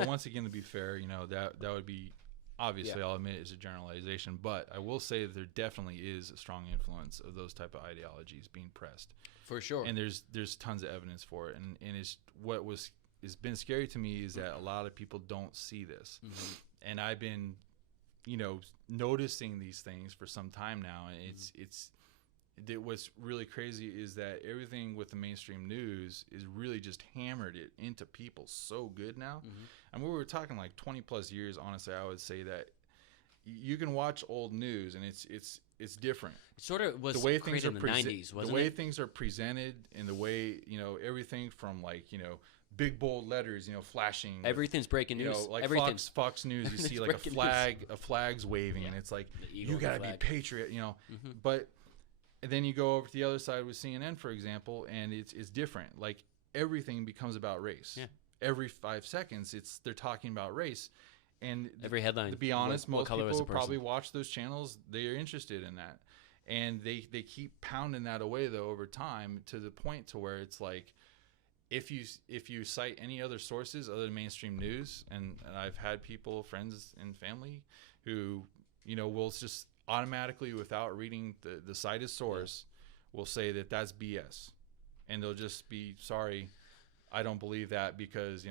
once again, to be fair, that would be, obviously, I'll admit it's a generalization, but I will say that there definitely is a strong influence of those type of ideologies being pressed, for sure. And there's tons of evidence for it, and it's has been scary to me is that a lot of people don't see this. And I've been, noticing these things for some time now. And what's really crazy is that everything with the mainstream news is really just hammered it into people so good now. And we were talking like 20 plus years, honestly, I would say that you can watch old news and it's different. It sort of was the way things are in the 90s, wasn't the way it? things are presented, and the way, everything from, like, big bold letters, flashing. Everything's breaking news. Like Fox News, you see like a flag's waving, and it's like, you gotta be patriot, But then you go over to the other side with CNN, for example, and it's different. Like, everything becomes about race. Yeah. Every 5 seconds, they're talking about race, and every headline. To be honest, most people who probably watch those channels. They are interested in that, and they keep pounding that away, though, over time, to the point to where it's like, if you cite any other sources other than mainstream news, and I've had people, friends and family, who will just automatically, without reading the cited source, will say that that's BS, and they'll just be, sorry, I don't believe that, because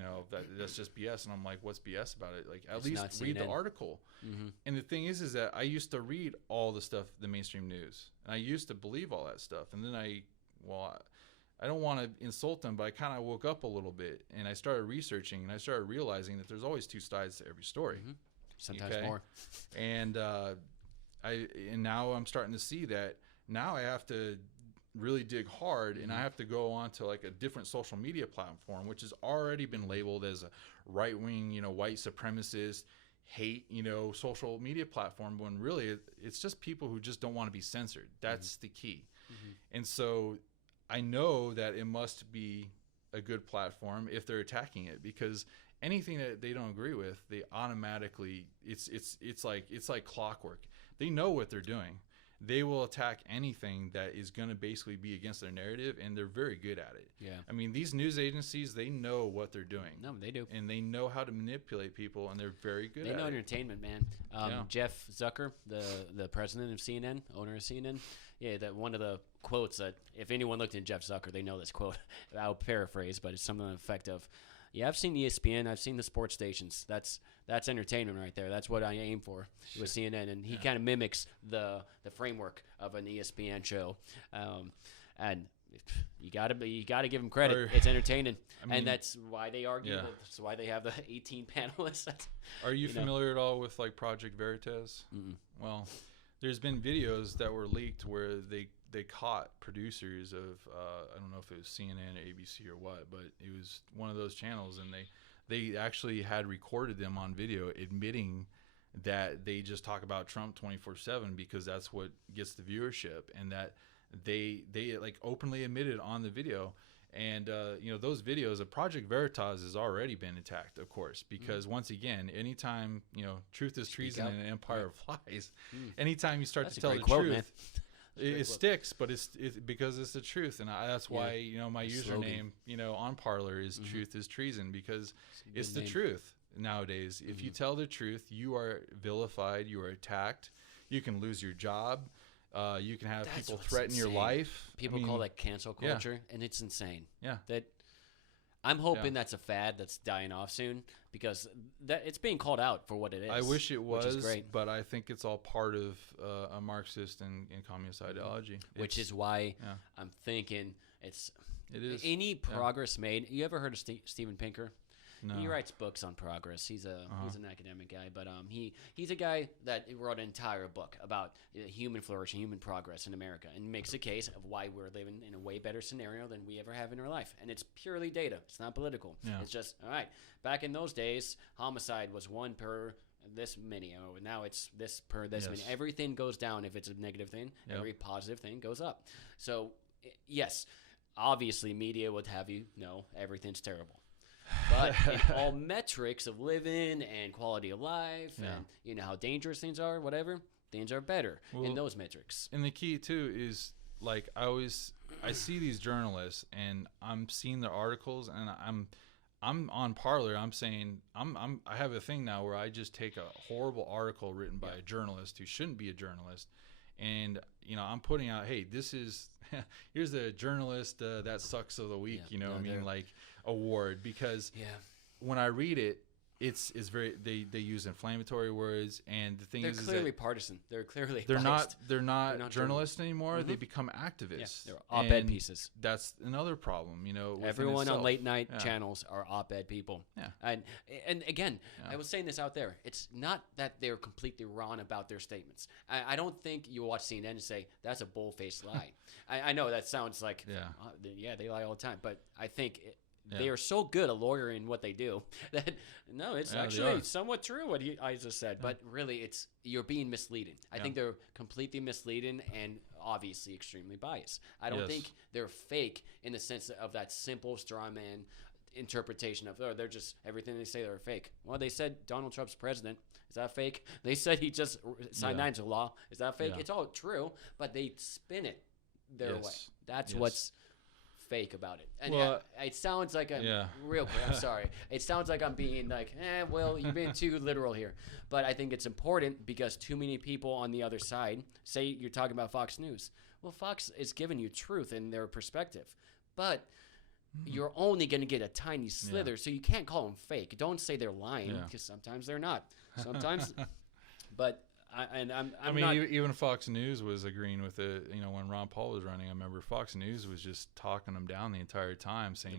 that's just BS. And I'm like, what's BS about it? Like, at least read the article. And the thing is that I used to read all the stuff, the mainstream news, and I used to believe all that stuff, and then I don't want to insult them, but I kind of woke up a little bit, and I started researching, and I started realizing that there's always two sides to every story. Sometimes more. And now I'm starting to see that now I have to really dig hard, and I have to go on to, like, a different social media platform, which has already been labeled as a right-wing, white supremacist, hate, social media platform, when really it's just people who just don't want to be censored. That's the key. And so I know that it must be a good platform if they're attacking it, because anything that they don't agree with, they automatically, it's like clockwork. They know what they're doing. they will attack anything that is going to basically be against their narrative, and they're very good at it. Yeah. I mean, these news agencies, they know what they're doing. No, they do. And they know how to manipulate people, and they're very good at it. They know entertainment, man. Yeah. Jeff Zucker, the president of CNN, owner of CNN, that one of the quotes that if anyone looked at Jeff Zucker, they know this quote. I'll paraphrase, but it's something to the effect of, yeah, I've seen ESPN, I've seen the sports stations. That's entertainment right there. That's what I aim for with CNN. And he kind of mimics the framework of an ESPN show. And you gotta give him credit. It's entertaining. I mean, and that's why they argue. Yeah. That's why they have the 18 panelists. Are you familiar at all with like Project Veritas? Mm-mm. Well, there's been videos that were leaked where they caught producers of I don't know if it was CNN or ABC or what, but it was one of those channels, and they actually had recorded them on video admitting that they just talk about Trump 24/7 because that's what gets the viewership, and that they like openly admitted on the video. And those videos of Project Veritas has already been attacked, of course, because once again, anytime truth is treason and an empire flies, anytime you start to tell the truth, man. It sticks, but it's because it's the truth, and that's why my username on Parler is Truth is Treason, because it's the truth nowadays. If you tell the truth, you are vilified, you are attacked, you can lose your job. You can have people threaten your life. People call that cancel culture, and it's insane. Yeah. That I'm hoping that's a fad that's dying off soon, because that it's being called out for what it is. I wish it was, which is great. But I think it's all part of a Marxist and communist ideology. Which is why I'm thinking it is any progress made. You ever heard of Steven Pinker? No. He writes books on progress. He's an academic guy, but he's a guy that wrote an entire book about human flourishing, human progress in America, and makes a case of why we're living in a way better scenario than we ever have in our life. And it's purely data. It's not political. Yeah. It's just, all right, back in those days, homicide was 1 per this many. Now it's this per this many. Everything goes down if it's a negative thing. Yep. Every positive thing goes up. So, yes, obviously media would have you know everything's terrible. But in all metrics of living and quality of life and how dangerous things are, whatever, things are better in those metrics. And the key too is, like, I see these journalists, and I'm seeing their articles, and I'm on Parler. I'm saying I have a thing now where I just take a horrible article written by a journalist who shouldn't be a journalist, and I'm putting out, hey, this is here's the journalist that sucks of the week, award, because when I read it, it's very they use inflammatory words, and the thing they're is clearly partisan. They're clearly they're biased. not journalists anymore. They become activists. They're op-ed pieces. That's another problem, Everyone on late night channels are op-ed people. Yeah. And again, I was saying this out there. It's not that they're completely wrong about their statements. I don't think you watch CNN and say that's a bull-faced lie. I know that sounds like they lie all the time, but I think they are so good at lawyering what they do that it's actually somewhat true what I just said. But really, you're being misleading. I think they're completely misleading and obviously extremely biased. I don't think they're fake in the sense of that simple straw man interpretation of they're just everything they say they're fake. Well, they said Donald Trump's president. Is that fake? They said he just signed 9 into law. Is that fake? It's all true, but they spin it their way. That's what's fake about it. And it sounds like real quick, I'm sorry. It sounds like I'm being like, you're being too literal here. But I think it's important because too many people on the other side say you're talking about Fox News. Well, Fox is giving you truth in their perspective. But you're only going to get a tiny slither, so you can't call them fake. Don't say they're lying, because sometimes they're not. Sometimes, but even Fox News was agreeing with it. When Ron Paul was running, I remember Fox News was just talking him down the entire time, saying,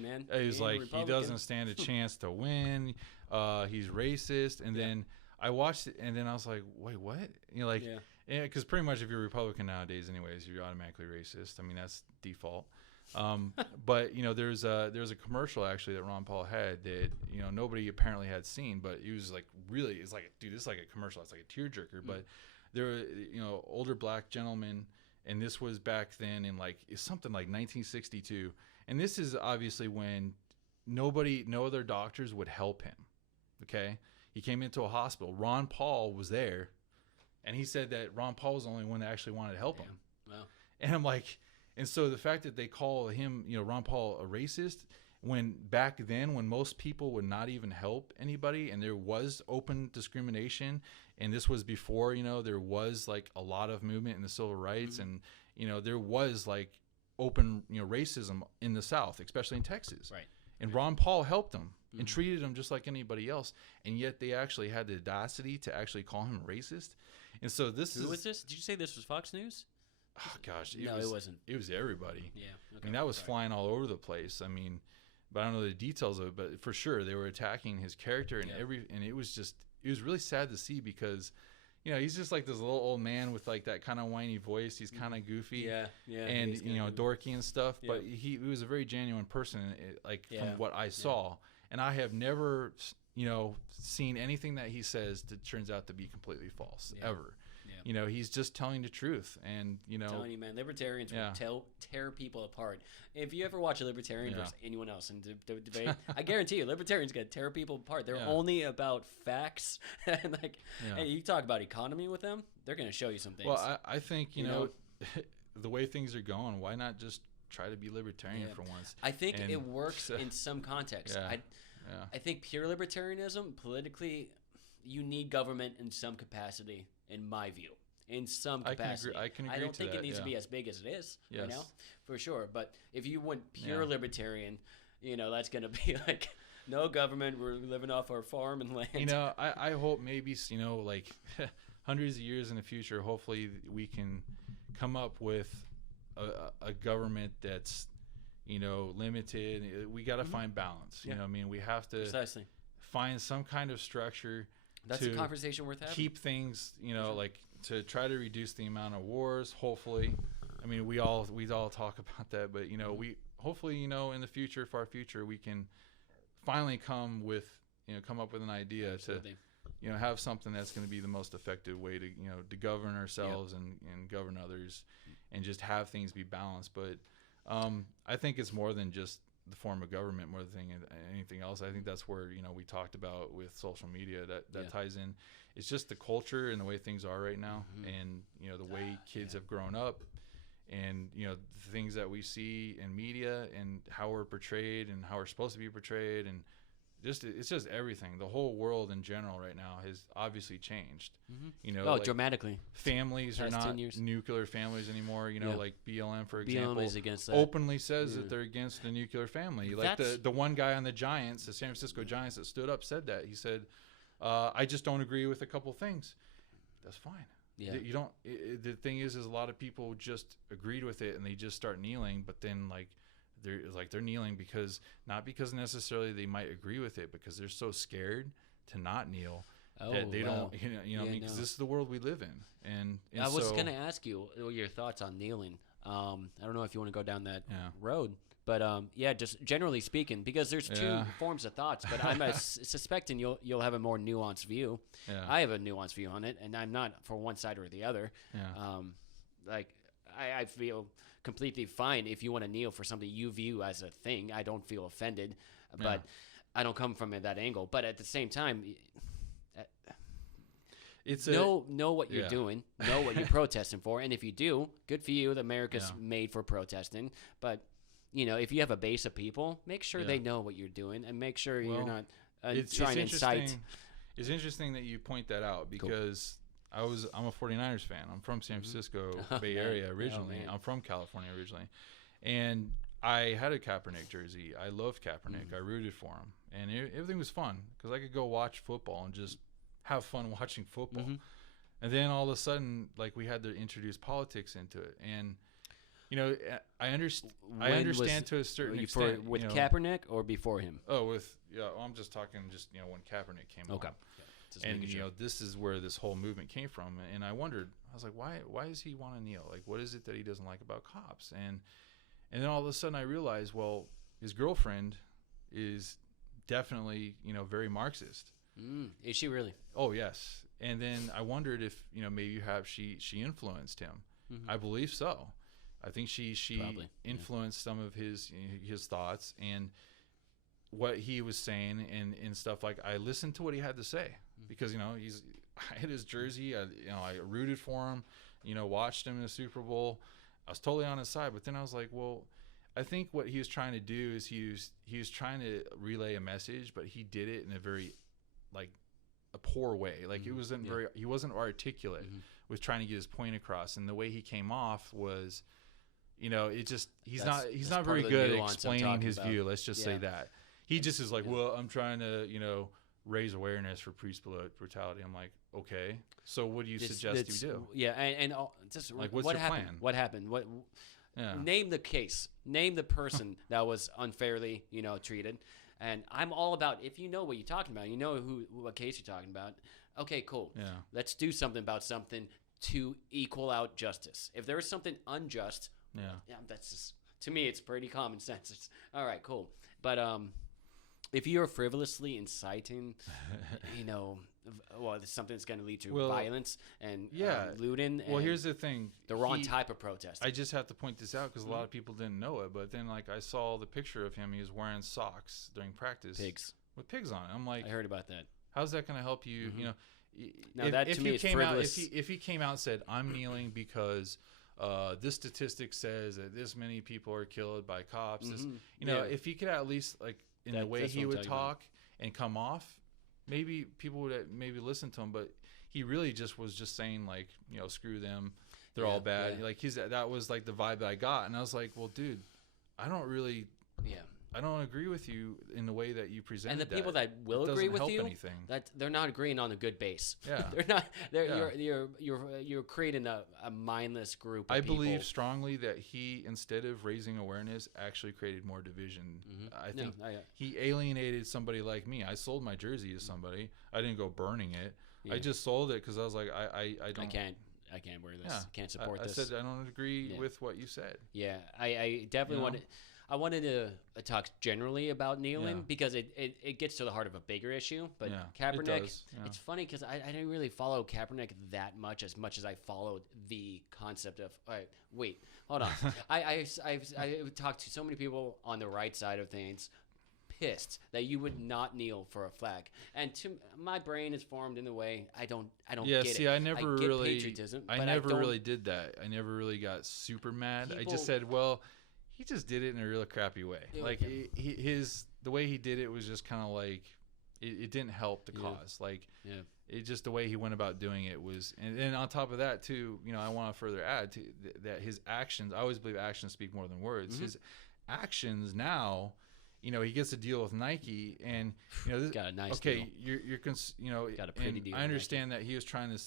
man. He was like, he doesn't stand a chance to win. He's racist. And then I watched it, and then I was like, wait, what? Because pretty much if you're Republican nowadays, anyways, you're automatically racist. I mean, that's default. But there's a commercial actually that Ron Paul had that nobody apparently had seen, but it was like really, it's like, dude, this is like a commercial. It's like a tearjerker. But there were older black gentlemen, and this was back then in it's something like 1962, and this is obviously when no other doctors would help him. Okay, he came into a hospital. Ron Paul was there, And he said that Ron Paul was the only one that actually wanted to help him. Wow. And I'm like, and so the fact that they call him, Ron Paul, a racist, when back then, when most people would not even help anybody, and there was open discrimination, and this was before, there was like a lot of movement in the civil rights, and, there was like open, racism in the South, especially in Texas. Right. And Ron Paul helped him and treated him just like anybody else. And yet they actually had the audacity to actually call him racist. And so Who was this? Did you say this was Fox News? Oh, gosh. It wasn't. It was everybody. Yeah. Okay. I mean, that was flying all over the place. I mean, but I don't know the details of it, but for sure they were attacking his character and and it was really sad to see because, he's just like this little old man with like that kind of whiny voice. He's kind of goofy. Yeah. And, dorky and stuff, but he was a very genuine person, from what I saw. And I have never, seen anything that he says that turns out to be completely false, ever. Yeah. He's just telling the truth. And, I'm telling you, man, libertarians will tear people apart. If you ever watch a libertarian versus anyone else in the debate, I guarantee you, libertarians going to tear people apart. They're only about facts. And and you talk about economy with them, they're going to show you some things. Well, I think, the way things are going, why not just try to be libertarian for once? I think it works in some context. I think pure libertarianism, politically, you need government in some capacity, in my view. In some capacity. I can agree. I don't think it needs to be as big as it is right now, for sure. But if you went pure libertarian, that's going to be like, no government, we're living off our farm and land. I hope maybe, like hundreds of years in the future, hopefully we can come up with a government that's, limited. We got to find balance. We have to find some kind of structure. That's a conversation worth having. Keep things, like to try to reduce the amount of wars. Hopefully, I mean, we all talk about that, but we hopefully, in the future, far future, we can finally come up with an idea to, have something that's going to be the most effective way to govern ourselves and govern others, and just have things be balanced. But I think it's more than just the form of government, more than anything else. I think that's where we talked about with social media that ties in. It's just the culture and the way things are right now, and the way kids have grown up, and the things that we see in media and how we're portrayed and how we're supposed to be portrayed, and it's just everything. The whole world in general right now has obviously changed. Dramatically. Families are not nuclear families anymore. Like BLM, for example, BLM is against that. Openly says that they're against the nuclear family. Like the one guy on the Giants, the San Francisco Giants, that stood up said that. He said, "I just don't agree with a couple things." That's fine. Yeah. You don't. The thing is a lot of people just agreed with it and they just start kneeling, but then they're kneeling not because necessarily they might agree with it, because they're so scared to not kneel that they don't, because this is the world we live in. And I was going to ask you your thoughts on kneeling. I don't know if you want to go down that road, but just generally speaking, because there's two forms of thoughts, but I'm suspecting you'll have a more nuanced view. Yeah. I have a nuanced view on it, and I'm not for one side or the other. Yeah. I feel completely fine if you want to kneel for something you view as a thing. I don't feel offended, but I don't come from that angle. But at the same time, know what you're doing, know what you're protesting for, and if you do, good for you. America's made for protesting. But if you have a base of people, make sure they know what you're doing, and make sure you're not trying to incite. It's interesting that you point that out, because I'm a 49ers fan. I'm from San Francisco Bay Area originally. I'm from California originally. And I had a Kaepernick jersey. I loved Kaepernick. I rooted for him. And everything was fun because I could go watch football and just have fun watching football. And then all of a sudden, we had to introduce politics into it. And, I understand to a certain extent. With Kaepernick or before him? Oh, I'm just talking when Kaepernick came on. And this is where this whole movement came from, and I wondered, I was like, why does he want to kneel? Like, what is it that he doesn't like about cops? And then all of a sudden I realized, well, his girlfriend is definitely very Marxist. Is she really? Oh yes. And then I wondered if maybe she influenced him. I believe so. I think she probably influenced some of his thoughts and what he was saying and stuff. Like, I listened to what he had to say, because I had his jersey. I rooted for him. Watched him in the Super Bowl. I was totally on his side. But then I was like, well, I think what he was trying to do is he was trying to relay a message, but he did it in a very a poor way. Like it wasn't he wasn't articulate with trying to get his point across, and the way he came off was, it just he's not very good at explaining his view. Let's just say that he just is like, well, I'm trying to raise awareness for police brutality. I'm like, okay, so what do you suggest you do? Yeah, and just like, what's what your happened? plan? What happened? Name the case. Name the person that was unfairly, treated. And I'm all about, if you know what you're talking about, what case you're talking about. Okay, cool. Yeah. Let's do something about something to equal out justice. If there is something unjust, that's just, to me, it's pretty common sense. It's, all right, cool. But if you're frivolously inciting, it's something that's going to lead to violence and looting. Well, here's the thing. The wrong type of protest. I just have to point this out because a lot of people didn't know it. But then, I saw the picture of him. He was wearing socks during practice. Pigs. With pigs on it. I'm like, I heard about that. How's that going to help you? Now, to me is frivolous. If he came out and said, I'm kneeling because this statistic says that this many people are killed by cops. If he could at least, in the way he would talk and come off, maybe people would maybe listen to him. But he really just was just saying, screw them. They're all bad. Yeah. That was the vibe that I got. And I was like, well, dude, I don't really... Yeah. I don't agree with you in the way that you presented. And the people that will agree with you, that they're not agreeing on a good base. Yeah, they're not. You're creating a mindless group. Of I believe strongly that he, instead of raising awareness, actually created more division. I think he alienated somebody like me. I sold my jersey to somebody. I didn't go burning it. I just sold it because I was like, I don't. I can't wear this. I can't support this. I said I don't agree with what you said. Yeah, I definitely wanted. I wanted to talk generally about kneeling because it gets to the heart of a bigger issue. But Kaepernick, it's funny because I didn't really follow Kaepernick that much as I followed the concept of, all right, wait, hold on. I've talked to so many people on the right side of things, pissed that you would not kneel for a flag. And my brain is formed in a way I don't get it. I never really patriotism, I never really did that. I never really got super mad. I just said, well, he just did it in a real crappy way. The way he did it was just kind of it didn't help the cause. It just the way he went about doing it was, and then on top of that too, I want to further add to that his actions. I always believe actions speak more than words. His actions now, he gets a deal with Nike, and this got a nice deal. Got a pretty deal. I understand that he was trying to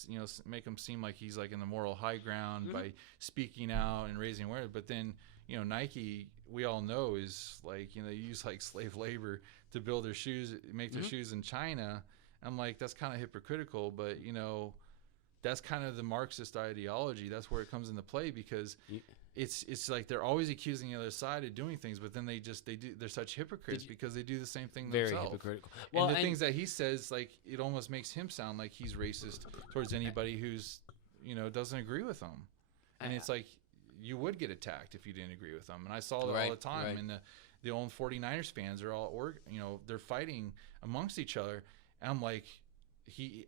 make him seem like he's in the moral high ground by speaking out and raising awareness, but then. Nike, we all know, is they use slave labor to build their shoes, make their shoes in China. I'm like, that's kind of hypocritical, but that's kind of the Marxist ideology. That's where it comes into play because it's like they're always accusing the other side of doing things, but then they're such hypocrites because they do the same thing themselves. Very hypocritical. Well, and the things that he says, it almost makes him sound like he's racist towards anybody who's doesn't agree with him, and it's like. You would get attacked if you didn't agree with them. And I saw that all the time. Right. And the old 49ers fans are all, they're fighting amongst each other. And I'm like,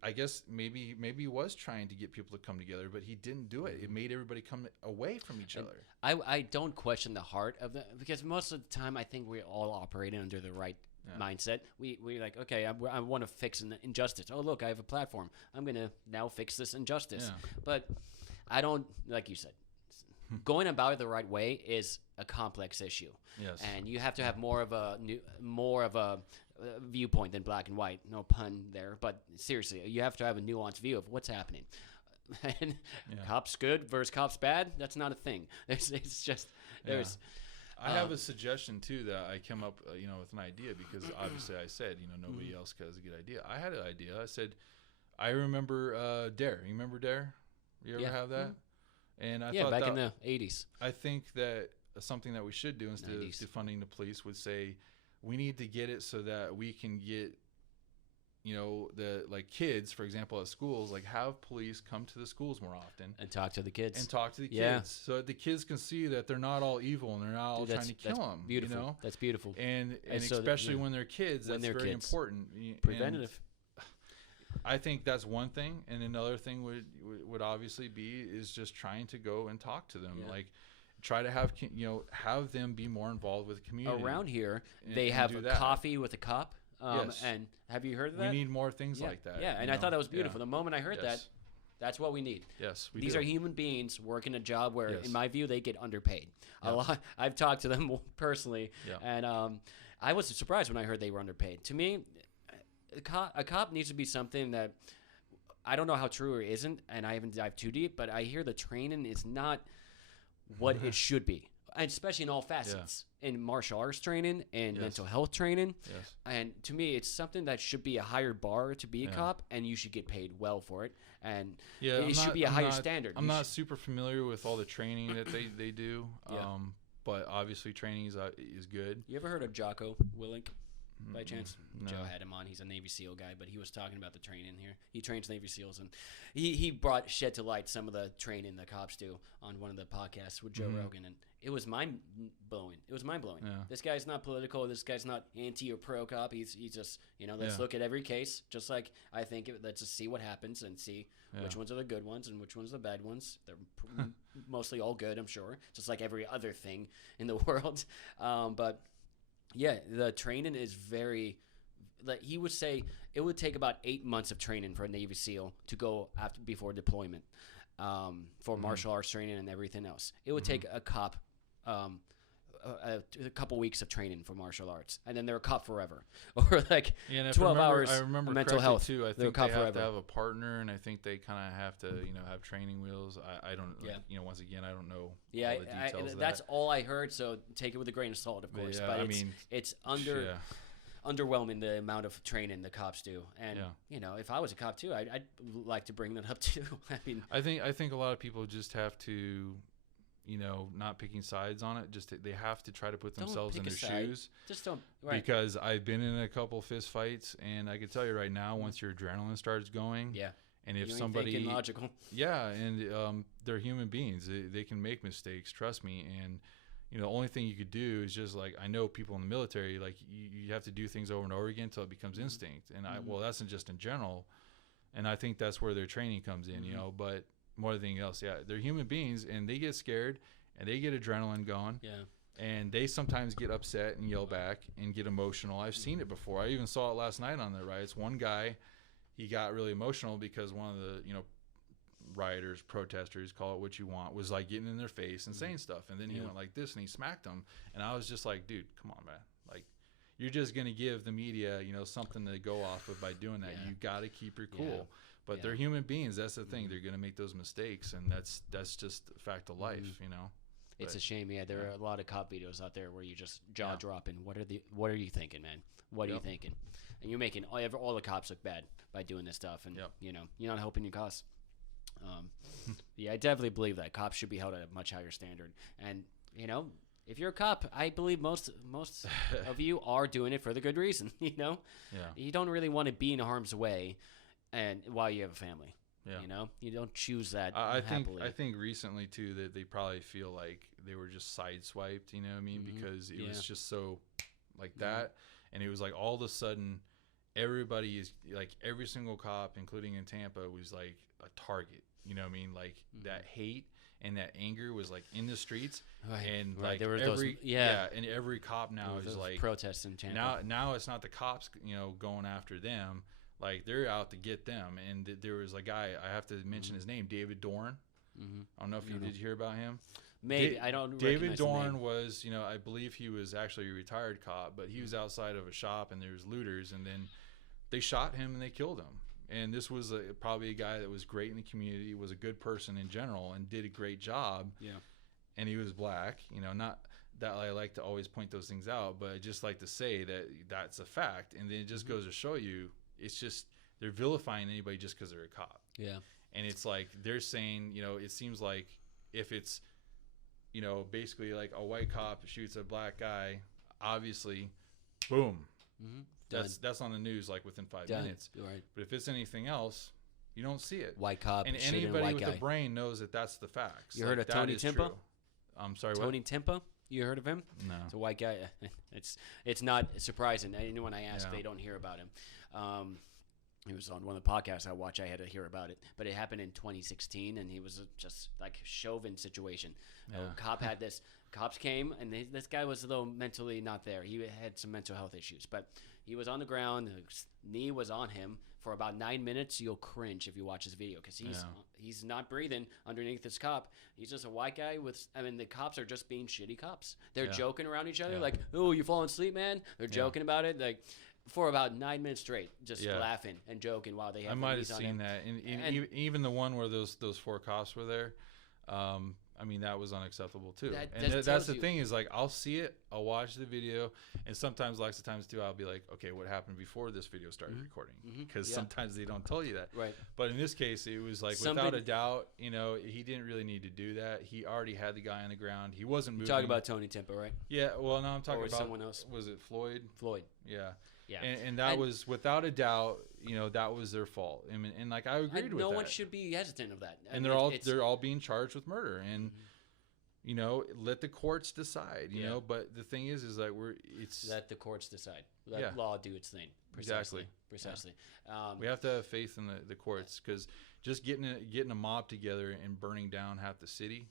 I guess maybe he was trying to get people to come together, but he didn't do it. It made everybody come away from each other. I don't question the heart of that because most of the time I think we're all operating under the right mindset. We're like, okay, I want to fix an injustice. Oh, look, I have a platform. I'm going to now fix this injustice. Yeah. But I don't, like you said, going about it the right way is a complex issue. Yes. And you have to have more of a viewpoint than black and white. No pun there, but seriously, you have to have a nuanced view of what's happening. And cops good versus cops bad, that's not a thing. It's just there's I have a suggestion too that I came up with an idea because obviously I said, nobody else has a good idea. I had an idea. I said I remember Dare. You remember Dare? You ever have that? And I thought back in the 80s. I think that something that we should do instead of defunding the police would say we need to get it so that we can get, the kids, for example, at schools, have police come to the schools more often and talk to the kids so that the kids can see that they're not all evil and they're not all trying to kill them. Beautiful. That's beautiful. And so especially when they're kids, that's very important. Preventative. I think that's one thing, and another thing would obviously be is just trying to go and talk to them, like try to have have them be more involved with the community. Around here, they have a coffee with a cop. Yes. And have you heard of that? We need more things like that. Yeah, and I thought that was beautiful. The moment I heard that, that's what we need. Yes, These are human beings working a job where, in my view, they get underpaid. A lot. I've talked to them personally, and I was surprised when I heard they were underpaid. To me, a cop needs to be something that I don't know how true or isn't, and I haven't dived too deep, but I hear the training is not what it should be. And especially in all facets, in martial arts training and mental health training. Yes. And to me, it's something that should be a higher bar to be a cop, and you should get paid well for it. And it should be a higher standard. I'm not super familiar with all the training that they do, but obviously training is good. You ever heard of Jocko Willink? By chance? No. Joe had him on. He's a Navy SEAL guy, but he was talking about the training here. He trains Navy SEAls, and he brought shed to light some of the training the cops do on one of the podcasts with Joe Rogan, and it was mind blowing. Yeah. This guy's not political. This guy's not anti or pro cop. He's just let's look at every case, just like I think. Let's just see what happens and see which ones are the good ones and which ones are the bad ones. They're mostly all good, I'm sure, just like every other thing in the world. But yeah, the training is very. Like he would say, it would take about 8 months of training for a Navy SEAL to go before deployment, for martial arts training and everything else. It would take a cop a couple weeks of training for martial arts, and then they're a cop forever, or like 12 hours of mental health too. I think they have to have a partner, and I think they kind of have to have training wheels. I don't once again I don't know all the details of that's all I heard, so take it with a grain of salt, of course. But it's underwhelming the amount of training the cops do, and if I was a cop too, I'd like to bring that up too. I think a lot of people just have to, not picking sides on it. Just they have to try to put themselves in their shoes. Just don't. Right. Because I've been in a couple fist fights, and I can tell you right now, once your adrenaline starts going, and if somebody logical, and they're human beings, they can make mistakes. Trust me, and. The only thing you could do is just like, I know people in the military, like you have to do things over and over again until it becomes instinct. And that's just in general. And I think that's where their training comes in, but more than anything else, they're human beings, and they get scared and they get adrenaline going. Yeah. And they sometimes get upset and yell back and get emotional. I've seen it before. I even saw it last night on the riots. One guy, he got really emotional because one of the, rioters, protesters, call it what you want, was like getting in their face and saying stuff, and then he went like this and he smacked them, and I was just like, dude, come on, man, like you're just gonna give the media something to go off of by doing that. You got to keep your cool. But they're human beings. That's the thing. They're gonna make those mistakes, and that's just a fact of life. It's a shame. There are a lot of cop videos out there where you just jaw dropping. What are you thinking, man? What are you thinking? And you're making all the cops look bad by doing this stuff, and you're not helping your cause. I definitely believe that cops should be held at a much higher standard. And if you're a cop, I believe most of you are doing it for the good reason. You don't really want to be in harm's way, and while you have a family. You don't choose that. Happily. I think recently too that they probably feel like they were just sideswiped. You know what I mean? Because it was just so like that, and it was like all of a sudden everybody is like, every single cop, including in Tampa, was like a target. You know what I mean? Like that hate and that anger was like in the streets, and like there were and every cop now is like protests in Tampa. Now it's not the cops, going after them. Like they're out to get them. And there was a guy, I have to mention his name, David Dorn. I don't know if you did hear about him. Maybe I don't. David Dorn was, I believe he was actually a retired cop, but he was outside of a shop and there was looters, and then they shot him and they killed him. And this was probably a guy that was great in the community, was a good person in general, and did a great job. Yeah. And he was black. Not that I like to always point those things out, but I just like to say that that's a fact. And then it just goes to show you, it's just they're vilifying anybody just because they're a cop. Yeah. And it's like they're saying, it seems like if it's, basically like a white cop shoots a black guy, obviously, boom. That's on the news like within 5 minutes. Right. But if it's anything else, you don't see it. White cop, and anybody with a brain knows that that's the facts. You heard of Tony Timpa? I'm sorry. Tony Timpa? You heard of him? No. It's a white guy. It's not surprising. Anyone I ask, they don't hear about him. He was on one of the podcasts I watch. I had to hear about it, but it happened in 2016, and he was just like Chauvin situation. Cops came, and this guy was though mentally not there. He had some mental health issues, but he was on the ground. His knee was on him for about 9 minutes. You'll cringe if you watch this video because he's not breathing underneath this cop. He's just a white guy the cops are just being shitty cops. They're joking around each other like, "Oh, you falling asleep, man?" They're joking about it like. For about 9 minutes straight, just laughing and joking while they have. I might have seen that, and even the one where those 4 cops were there. I mean, that was unacceptable too. That's the thing is like I'll see it, I'll watch the video, and sometimes, lots of times too, I'll be like, okay, what happened before this video started recording? Because sometimes they don't tell you that. Right. But in this case, it was like without a doubt, he didn't really need to do that. He already had the guy on the ground. He wasn't moving. You're talking about Tony Timpa, right? Yeah. Well, no, I'm talking about someone else. Was it Floyd? Floyd. Yeah. Yeah, and that was without a doubt, that was their fault. I mean, and like I agreed with that. No one should be hesitant of that. And they're all being charged with murder, and let the courts decide. You know, but the thing is like let the courts decide. Let law do its thing. Precisely. Yeah. We have to have faith in the courts because just getting a mob together and burning down half the city,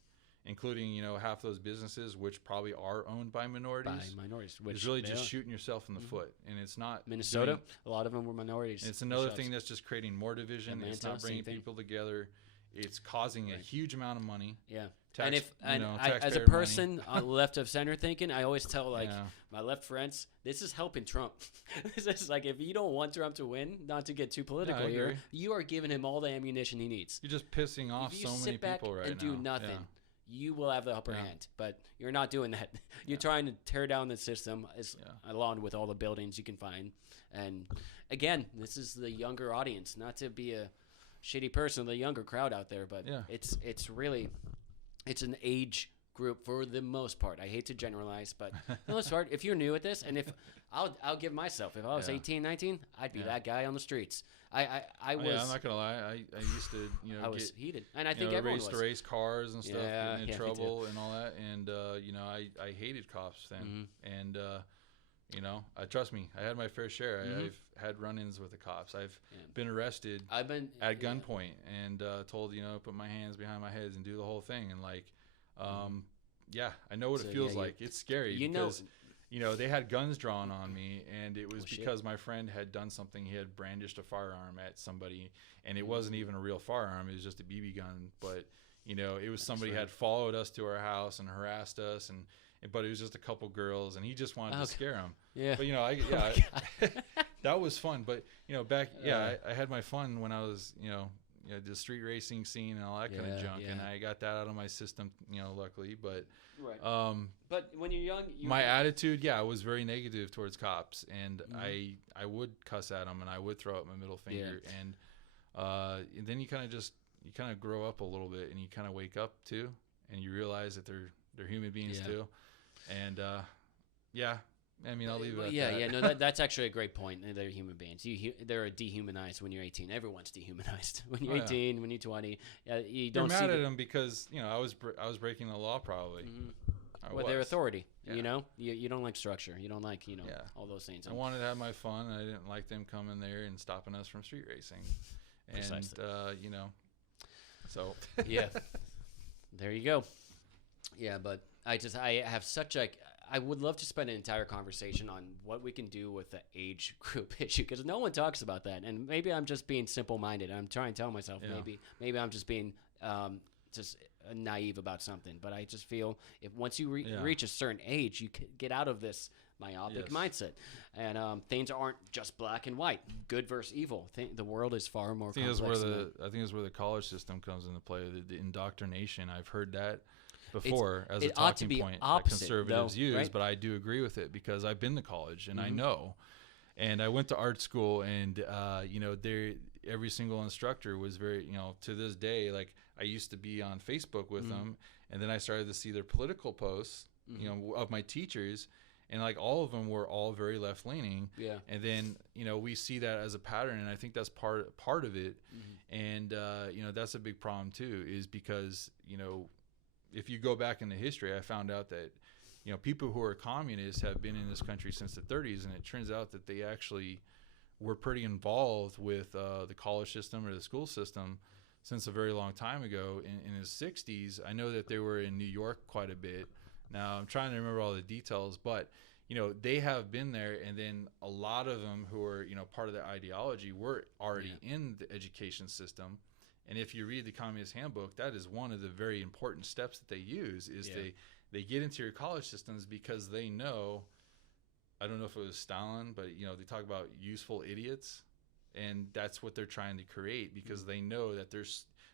including half those businesses, which probably are owned by minorities. Which is really just shooting yourself in the foot, and it's not Minnesota. A lot of them were minorities. It's another thing that's just creating more division. It's not bringing people together. It's causing a huge amount of money. Yeah, I, as a person left of center thinking, I always tell my left friends, this is helping Trump. This is like if you don't want Trump to win, not to get too political here, you are giving him all the ammunition he needs. You're just pissing off so many people right now. And do nothing. Yeah. You will have the upper hand, but you're not doing that. You're trying to tear down the system along with all the buildings you can find. And again, this is the younger audience, not to be a shitty person, the younger crowd out there, but it's really an age group for the most part. I hate to generalize, but for the most part, if you're new at this, and if I'll give myself, if I was 18, 19, I'd be that guy on the streets. I was. I'm not gonna lie. I used to, I was heated, and I think everyone was. To race cars and stuff, getting in trouble and all that, and I hated cops then, and I trust me, I had my fair share. I've had run-ins with the cops. I've been arrested. I've been at gunpoint and told put my hands behind my head and do the whole thing, and like, I know what it feels like. It's scary because. They had guns drawn on me, and it was because my friend had done something. He had brandished a firearm at somebody, and it wasn't even a real firearm. It was just a BB gun. But, it was somebody had followed us to our house and harassed us, but it was just a couple girls, and he just wanted to scare them. Yeah. But, that was fun. But, back, I had my fun when I was, the street racing scene and all that kind of junk, and I got that out of my system, luckily. But but when you're young, my attitude, was very negative towards cops, and I would cuss at them, and I would throw up my middle finger, and then you kind of grow up a little bit, and you kind of wake up too, and you realize that they're human beings too, and I mean, I'll leave it at that. No, that's actually a great point. They're human beings. They're dehumanized when you're 18. Everyone's dehumanized when you're 18, when you're 20. You don't. You're mad at them because I was breaking the law probably. Well, their authority. You don't like structure. You don't like all those things. I wanted to have my fun. I didn't like them coming there and stopping us from street racing. Precisely. And so there you go. Yeah, but I have such I would love to spend an entire conversation on what we can do with the age group issue because no one talks about that. And maybe I'm just being simple-minded. I'm trying to tell myself maybe I'm just being just naive about something. But I just feel if once you reach a certain age, you can get out of this myopic mindset. And things aren't just black and white, good versus evil. The world is far more complex. I think that's where the college system comes into play, the indoctrination. I've heard that before as a talking point that conservatives use, right? But I do agree with it because I've been to college and I know, and I went to art school, and every single instructor was very, to this day, like I used to be on Facebook with them, and then I started to see their political posts, of my teachers, and like all of them were all very left leaning. Yeah. And then we see that as a pattern, and I think that's part of it, and that's a big problem too, is because if you go back into history, I found out that, people who are communists have been in this country since the 30s, and it turns out that they actually were pretty involved with the college system or the school system since a very long time ago. In his 60s, I know that they were in New York quite a bit. Now, I'm trying to remember all the details, but, they have been there. And then a lot of them who are, part of the ideology were already in the education system. And if you read the Communist Handbook, that is one of the very important steps that they use is they get into your college systems because they know, I don't know if it was Stalin, but, they talk about useful idiots. And that's what they're trying to create because they know that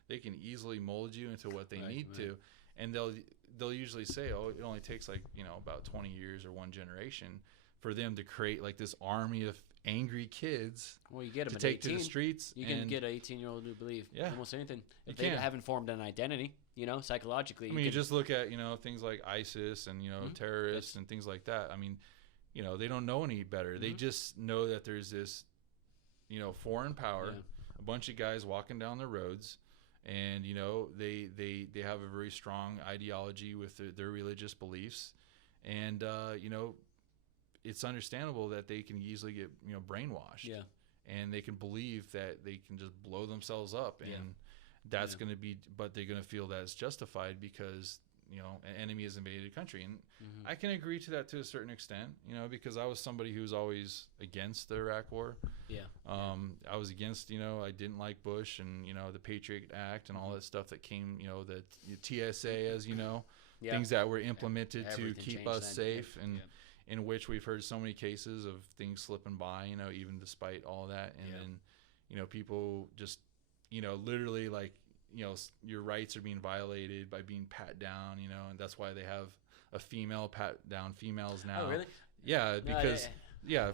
they can easily mold you into what they need to. And they'll usually say, oh, it only takes about 20 years or one generation for them to create like this army of angry kids you get them to take 18, to the streets. You can get an 18-year-old to believe almost anything. If they can. haven't formed an identity, psychologically. I mean, you just look at, things like ISIS and, terrorists and things like that. I mean, they don't know any better. They just know that there's this, foreign power, a bunch of guys walking down the roads, and they have a very strong ideology with their religious beliefs, and it's understandable that they can easily get brainwashed, and they can believe that they can just blow themselves up, and that's going to be, but they're going to feel that it's justified because an enemy has invaded a country. And I can agree to that to a certain extent, because I was somebody who was always against the Iraq War. I was against, I didn't like Bush and, the Patriot Act and all that stuff that came, the TSA, as things that were implemented to keep us safe, and in which we've heard so many cases of things slipping by, even despite all that. And then, people just, literally like, your rights are being violated by being pat down, and that's why they have a female pat down females now. Oh, really? Yeah, because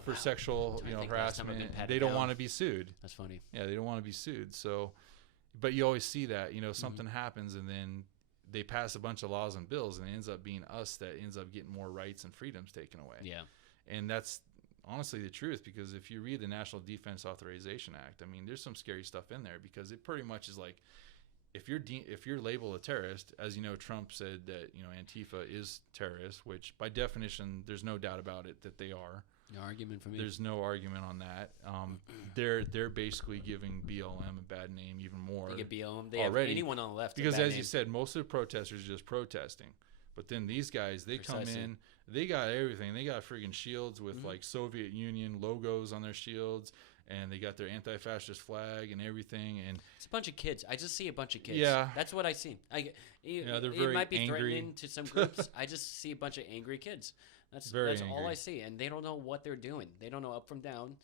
for sexual, harassment, they don't want to be sued. That's funny. Yeah, they don't want to be sued. So, but you always see that, something happens and then they pass a bunch of laws and bills, and it ends up being us that ends up getting more rights and freedoms taken away. Yeah. And that's honestly the truth, because if you read the National Defense Authorization Act, I mean, there's some scary stuff in there, because it pretty much is like, if you're labeled a terrorist, as Trump said that Antifa is terrorist, which by definition there's no doubt about it that they are. No argument for me. There's no argument on that. They're basically giving BLM a bad name even more. They give BLM. They already have anyone on the left. Because as you said, most of the protesters are just protesting. But then these guys, they come in, they got everything. They got friggin' shields with like Soviet Union logos on their shields, and they got their anti-fascist flag and everything. And it's a bunch of kids. I just see a bunch of kids. Yeah, that's what I see. They're very it might be angry. Threatening to some groups. I just see a bunch of angry kids. That's all I see, and they don't know what they're doing. They don't know up from down.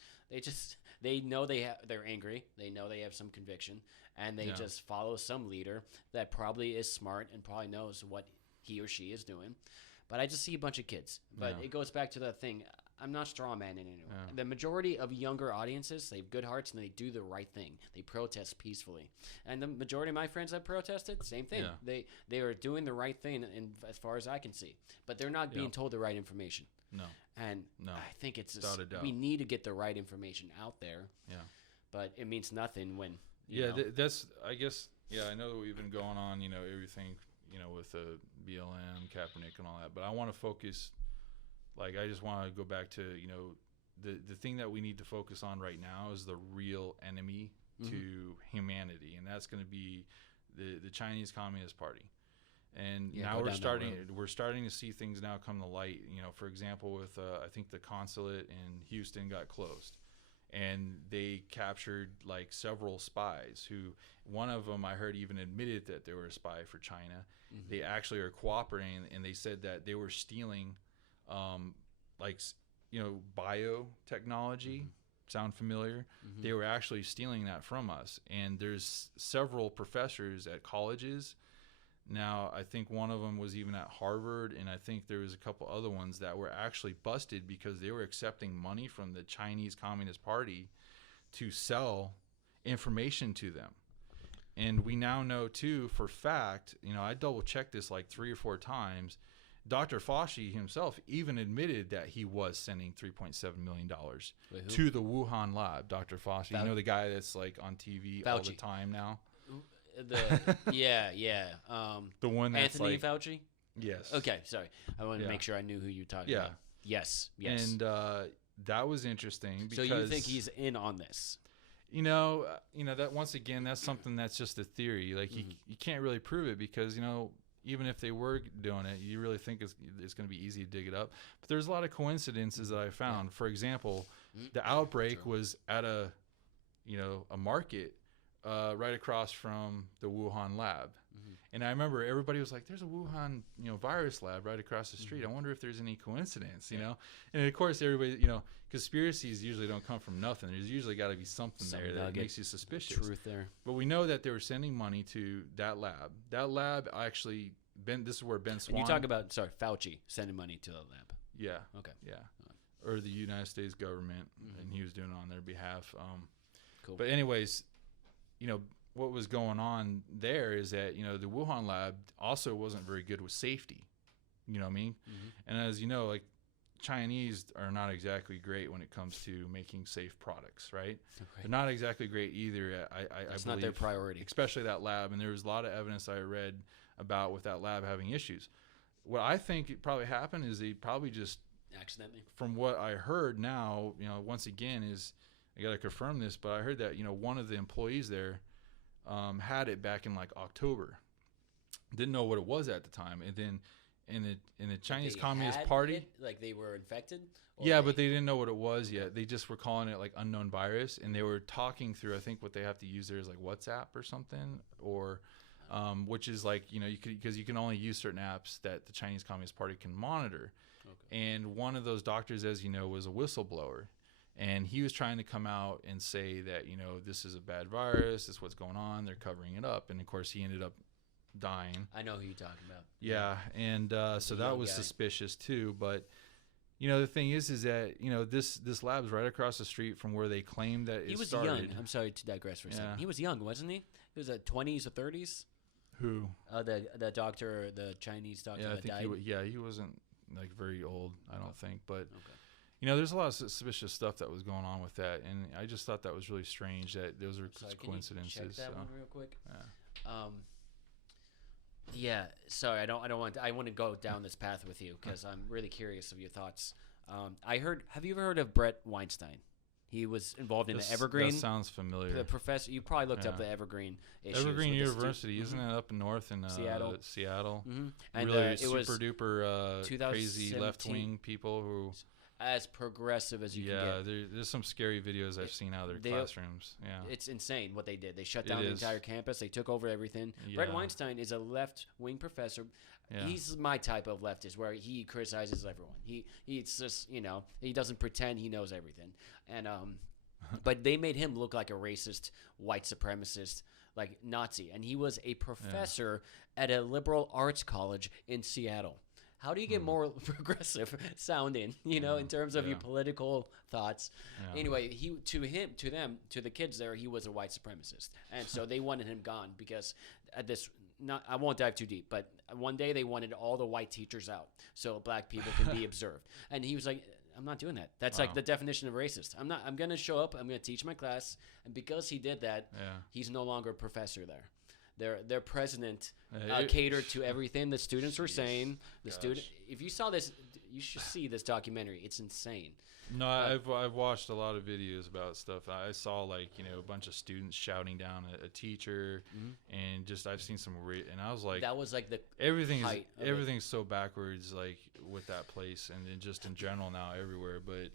They know they're angry. They know they have some conviction, and they just follow some leader that probably is smart and probably knows what he or she is doing. But I just see a bunch of kids. But it goes back to the thing. I'm not straw man in anyone. Yeah. The majority of younger audiences, they have good hearts and they do the right thing. They protest peacefully. And the majority of my friends that protested, same thing. Yeah. They are doing the right thing, and as far as I can see. But they're not being told the right information. No. And I think it's just, we need to get the right information out there. Yeah. But it means nothing when that's, I guess, I know that we've been going on, everything, with the BLM, Kaepernick and all that, but I want to focus. Like, I just want to go back to, the thing that we need to focus on right now is the real enemy to humanity, and that's going to be the Chinese Communist Party. And now we're starting to see things now come to light. For example, with I think the consulate in Houston got closed, and they captured like several spies who, one of them I heard even admitted that they were a spy for China. They actually are cooperating, and they said that they were stealing biotechnology. Sound familiar? They were actually stealing that from us. And there's several professors at colleges. Now, I think one of them was even at Harvard, and I think there was a couple other ones that were actually busted because they were accepting money from the Chinese Communist Party to sell information to them. And we now know, too, for fact, I double-checked this like 3 or 4 times, Dr. Fauci himself even admitted that he was sending $3.7 million to the Wuhan lab. Dr. Fauci, the guy that's like on TV all the time now. The one that's Anthony like, Fauci. Yes. Okay, sorry. I wanted to make sure I knew who you were talking about. Yes. And that was interesting. So Because, you think he's in on this? That once again, that's something that's just a theory. Like you can't really prove it because even if they were doing it, you really think it's going to be easy to dig it up. But there's a lot of coincidences that I found. For example, the outbreak was at a market right across from the Wuhan lab. And I remember everybody was like, there's a Wuhan, virus lab right across the street. I wonder if there's any coincidence, And of course, everybody, conspiracies usually don't come from nothing. There's usually got to be something there that makes you suspicious. Truth there. But we know that they were sending money to that lab. That lab actually, this is where Ben Swan. And you talk about, Fauci sending money to the lab. Yeah. Okay. Yeah. Or the United States government, and he was doing it on their behalf. Cool. But anyways, what was going on there is that, the Wuhan lab also wasn't very good with safety. You know what I mean? And as you know, like, Chinese are not exactly great when it comes to making safe products, right? They're not exactly great either. I It's believe, not their priority. especially that lab. And there was a lot of evidence I read about with that lab having issues. What I think it probably happened is they probably just Accidentally. From what I heard now, once again is I got to confirm this, but I heard that one of the employees there had it back in like October. Didn't know what it was at the time, and then in the Chinese Communist Party, like they were infected. Yeah, but they didn't know what it was yet. They just were calling it like unknown virus, and they were talking through. I think what they have to use there is like WhatsApp or something, or which is like you could because you can only use certain apps that the Chinese Communist Party can monitor. Okay. And one of those doctors, as you know, was a whistleblower. And he was trying to come out and say that, this is a bad virus. This is what's going on. They're covering it up. And, of course, he ended up dying. I know who you're talking about. Yeah. And so that was suspicious, too. But, the thing is that, this lab's right across the street from where they claim that it started. He was young. I'm sorry to digress for a second. He was young, wasn't he? He was at 20s or 30s? Who? The doctor, the Chinese doctor that died? He wasn't, like, very old, I don't think. But... Okay. There's a lot of suspicious stuff that was going on with that, and I just thought that was really strange that those are coincidences. Can you check that one real quick? Yeah. Sorry, I want to go down this path with you because I'm really curious of your thoughts. Have you ever heard of Brett Weinstein? He was involved in the Evergreen. That sounds familiar. The professor, you probably looked up the Evergreen issues. Evergreen University, isn't it up north in Seattle? Seattle. And really it was super duper crazy left wing people who. As progressive as you can get. There's some scary videos I've seen out of their classrooms. Yeah, it's insane what they did. They shut down the entire campus. They took over everything. Yeah. Brett Weinstein is a left-wing professor. Yeah. He's my type of leftist, where he criticizes everyone. He's just he doesn't pretend he knows everything. And but they made him look like a racist, white supremacist, like Nazi. And he was a professor at a liberal arts college in Seattle. How do you get more progressive sounding, in terms of your political thoughts? Yeah. Anyway, to the kids there, he was a white supremacist. And so they wanted him gone because I won't dive too deep, but one day they wanted all the white teachers out so black people can be observed. And he was like, I'm not doing that. That's like the definition of racist. I'm going to show up. I'm going to teach my class. And because he did that, he's no longer a professor there. Their president catered to everything the students were saying. If you saw this, you should see this documentary. It's insane. No, I've watched a lot of videos about stuff. I saw a bunch of students shouting down a teacher, and just I've seen some and I was like, that was like the everything's so backwards, like with that place, and then just in general now everywhere. But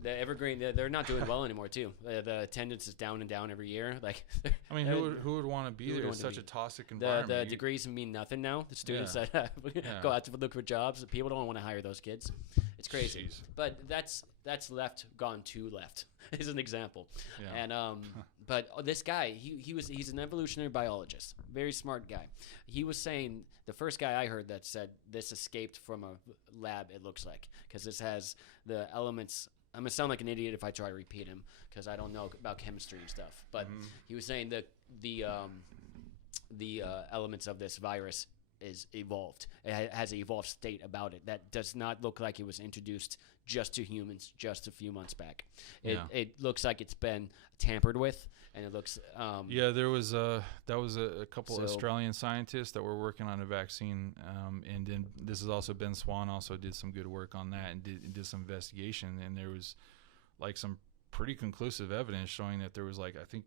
the Evergreen, they're not doing well anymore too. The attendance is down and down every year. Like, I mean, who would want to be there? It's such a toxic environment. The degrees mean nothing now. The students that go out to look for jobs, people don't want to hire those kids. It's crazy. Jeez. But that's left gone too left is an example. Yeah. And but this guy, he's an evolutionary biologist, very smart guy. He was saying, the first guy I heard that said this escaped from a lab, it looks like, because this has the elements. I'm gonna sound like an idiot if I try to repeat him because I don't know about chemistry and stuff. But he was saying that the elements of this virus is evolved. It has an evolved state about it that does not look like it was introduced just to humans just a few months back. It looks like it's been tampered with, and it looks. There was a couple Australian scientists that were working on a vaccine, and then this is also Ben Swan also did some good work on that and did some investigation, and there was like some pretty conclusive evidence showing that there was like, I think,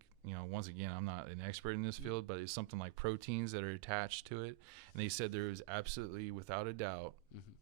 once again, I'm not an expert in this field, but it's something like proteins that are attached to it. And they said there was absolutely, without a doubt,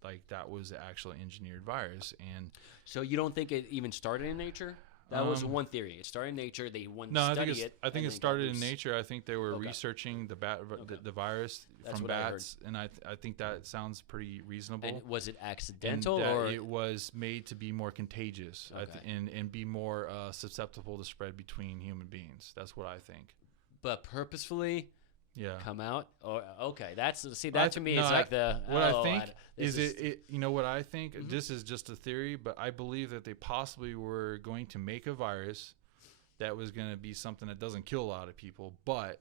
like that was the actual engineered virus. And so you don't think it even started in nature? That was one theory. It started in nature. They wanted to study it. I think it started in nature. I think they were researching the virus from bats, and I think that sounds pretty reasonable. And was it accidental, or it was made to be more contagious and be more susceptible to spread between human beings? That's what I think. But purposefully. Yeah. Come out. Oh, okay. That's that to me is like the. What I think is it. You know what I think? This is just a theory, but I believe that they possibly were going to make a virus that was going to be something that doesn't kill a lot of people, but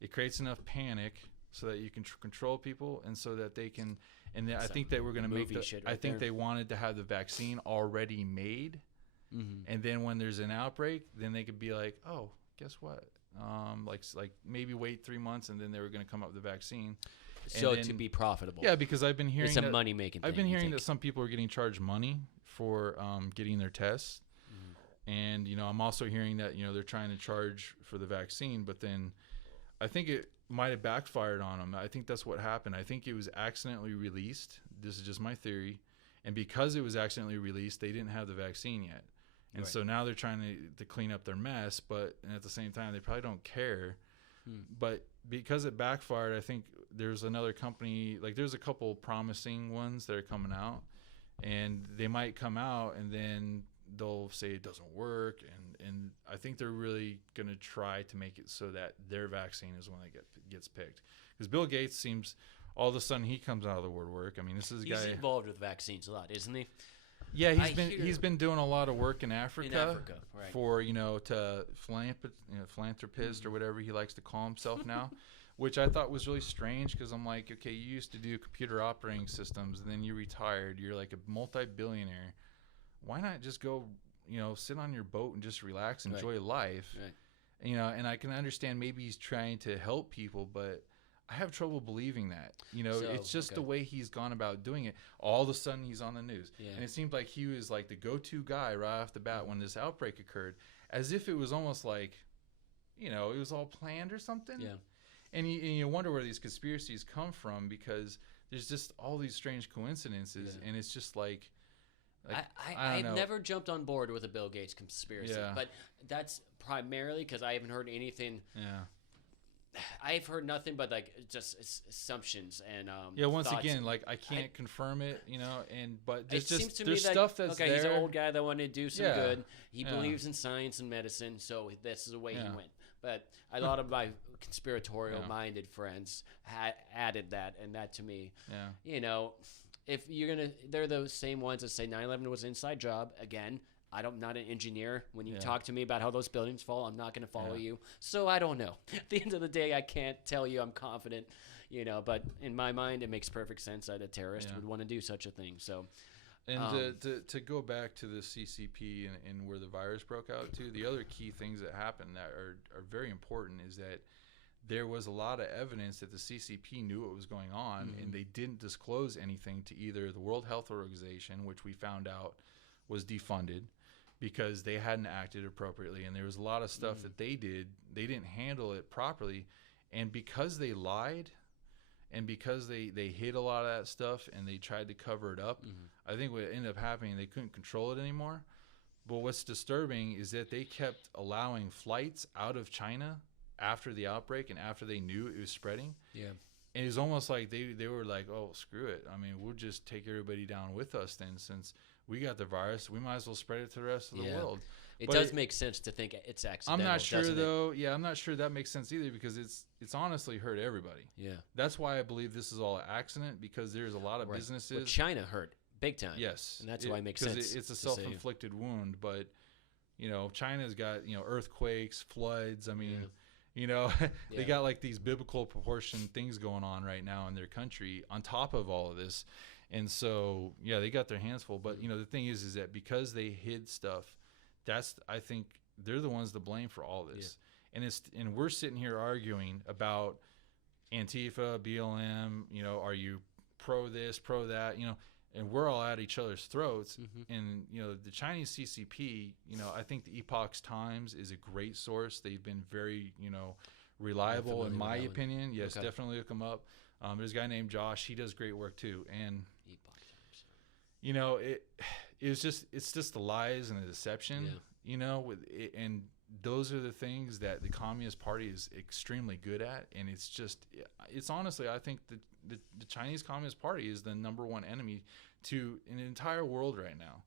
it creates enough panic so that you can control people, and so that they can. And I think they were going to make the. I think they wanted to have the vaccine already made, and then when there's an outbreak, then they could be like, oh, guess what? Like maybe wait 3 months, and then they were going to come up with the vaccine. So to be profitable. Yeah, because I've been hearing it's a money making. I've been hearing that some people are getting charged money for getting their tests, and I'm also hearing that they're trying to charge for the vaccine, but then I think it might have backfired on them. I think that's what happened. I think it was accidentally released. This is just my theory, and because it was accidentally released, they didn't have the vaccine yet. And so now they're trying to clean up their mess, but at the same time, they probably don't care. But because it backfired, I think there's another company, like there's a couple promising ones that are coming out, and they might come out and then they'll say it doesn't work. And I think they're really going to try to make it so that their vaccine is one that gets picked. Because Bill Gates seems, all of a sudden, he comes out of the woodwork. I mean, this is a guy. He's involved with vaccines a lot, isn't he? Yeah, he's been doing a lot of work in Africa, right. For to philanthropist or whatever he likes to call himself now, which I thought was really strange, because I'm like, okay, you used to do computer operating systems, and then you retired. You're like a multi-billionaire. Why not just go, sit on your boat and just relax, enjoy life? Right. And I can understand maybe he's trying to help people, but I have trouble believing that. It's just the way he's gone about doing it. All of a sudden, he's on the news. Yeah. And it seemed like he was like the go-to guy right off the bat when this outbreak occurred, as if it was almost like, it was all planned or something. Yeah. And you wonder where these conspiracies come from, because there's just all these strange coincidences, and it's just like I've never jumped on board with a Bill Gates conspiracy, but that's primarily because I haven't heard anything. Yeah. I've heard nothing but like just assumptions and once again, like I can't confirm it, but there's seems to there's me stuff that's there. He's an old guy that wanted to do some good. He believes in science and medicine, so this is the way he went. But a lot of my conspiratorial minded friends added that, and that to me, if you're they're the same ones that say 9/11 was an inside job. Again, I'm not an engineer. When you talk to me about how those buildings fall, I'm not going to follow you. So I don't know. At the end of the day, I can't tell you I'm confident, but in my mind, it makes perfect sense that a terrorist would want to do such a thing. So, and to go back to the CCP and where the virus broke out to, the other key things that happened that are very important is that there was a lot of evidence that the CCP knew what was going on, and they didn't disclose anything to either the World Health Organization, which we found out was defunded, because they hadn't acted appropriately, and there was a lot of stuff that they didn't handle it properly, and because they lied, and because they hid a lot of that stuff and they tried to cover it up, I think what ended up happening, they couldn't control it anymore. But what's disturbing is that they kept allowing flights out of China after the outbreak and after they knew it was spreading. Yeah. And it was almost like they were like, oh, screw it. I mean, we'll just take everybody down with us then, since we got the virus. We might as well spread it to the rest of the world. It does make sense to think it's accidental. I'm not sure, though. Yeah, I'm not sure that makes sense either, because it's honestly hurt everybody. Yeah. That's why I believe this is all an accident, because there's a lot of businesses. Well, China hurt big time. Yes. And that's why it makes sense. Because it's a self-inflicted wound. But, China's got, earthquakes, floods. I mean, You know, they Yeah. got like these biblical proportion things going on right now in their country on top of all of this. And so, yeah, they got their hands full. But, you know, the thing is that because they hid stuff, I think they're the ones to blame for all this. Yeah. And we're sitting here arguing about Antifa, BLM, you know, are you pro this, pro that, you know, and we're all at each other's throats. And, you know, the Chinese CCP, you know, I think the Epoch's Times is a great source. They've been very, you know, reliable in my opinion. Yes, okay. Definitely look them up. There's a guy named Josh. He does great work too. And, you know, it's just the lies and the deception, you know, with it, and those are the things that the Communist Party is extremely good at. And it's honestly, I think the Chinese Communist Party is the number one enemy to an entire world right now.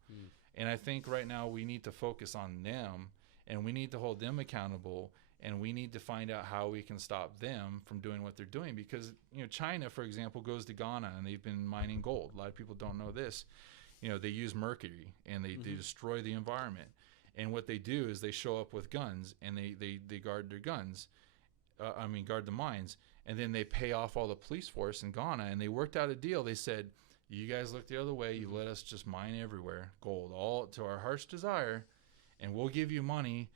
And I think right now we need to focus on them, and we need to hold them accountable, and we need to find out how we can stop them from doing what they're doing. Because, you know, China, for example, goes to Ghana and they've been mining gold. A lot of people don't know this. You know, they use mercury and they destroy the environment. And what they do is they show up with guns and they guard their guns. Guard the mines. And then they pay off all the police force in Ghana. And they worked out a deal. They said, you guys look the other way. You let us just mine everywhere, gold, all to our heart's desire. And we'll give you money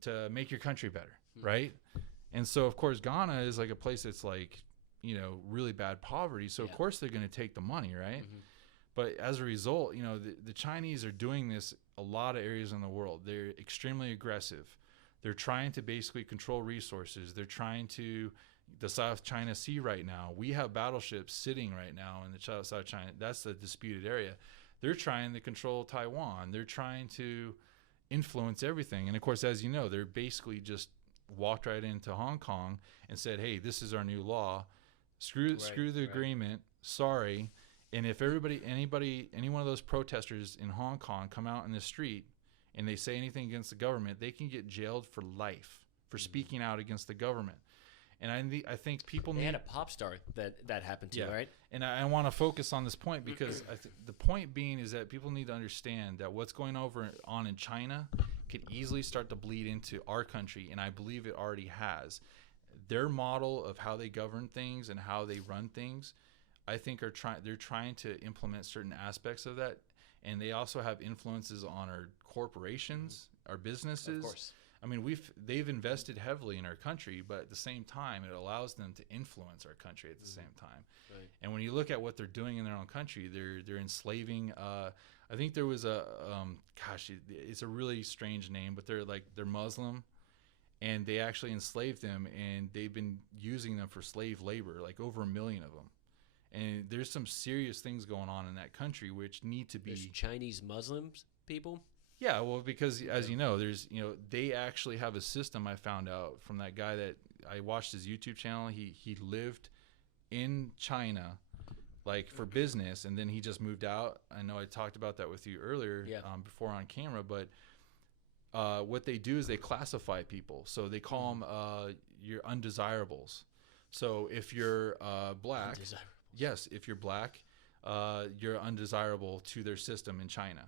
to make your country better. Right. And so, of course, Ghana is like a place that's like, you know, really bad poverty. So, of course, they're going to take the money. Right. But as a result, you know, the Chinese are doing this a lot of areas in the world. They're extremely aggressive. They're trying to basically control resources. They're trying to the South China Sea right now. We have battleships sitting right now in the South China. That's the disputed area. They're trying to control Taiwan. They're trying to influence everything. And, of course, as you know, they're basically just walked right into Hong Kong and said, hey, this is our new law. Screw the agreement. Sorry. And if any one of those protesters in Hong Kong come out in the street and they say anything against the government, they can get jailed for life for speaking out against the government. And I think people They had a pop star that happened to, right? And I want to focus on this point because the point being is that people need to understand that what's going on in China could easily start to bleed into our country, and I believe it already has. Their model of how they govern things and how they run things, I think they're trying to implement certain aspects of that, and they also have influences on our corporations, our businesses. Of course. I mean, they've invested heavily in our country, but at the same time, it allows them to influence our country at the same time. Right. And when you look at what they're doing in their own country, they're enslaving. I think there was it's a really strange name, but they're Muslim, and they actually enslaved them, and they've been using them for slave labor, like over 1 million of them. And there's some serious things going on in that country which need to be. There's Chinese Muslims people. Yeah, well, because as you know, they actually have a system. I found out from that guy that I watched his YouTube channel. He lived in China, like for business, and then he just moved out. I know I talked about that with you earlier, before on camera. But what they do is they classify people. So they call them your undesirables. So if you're black, if you're black, you're undesirable to their system in China.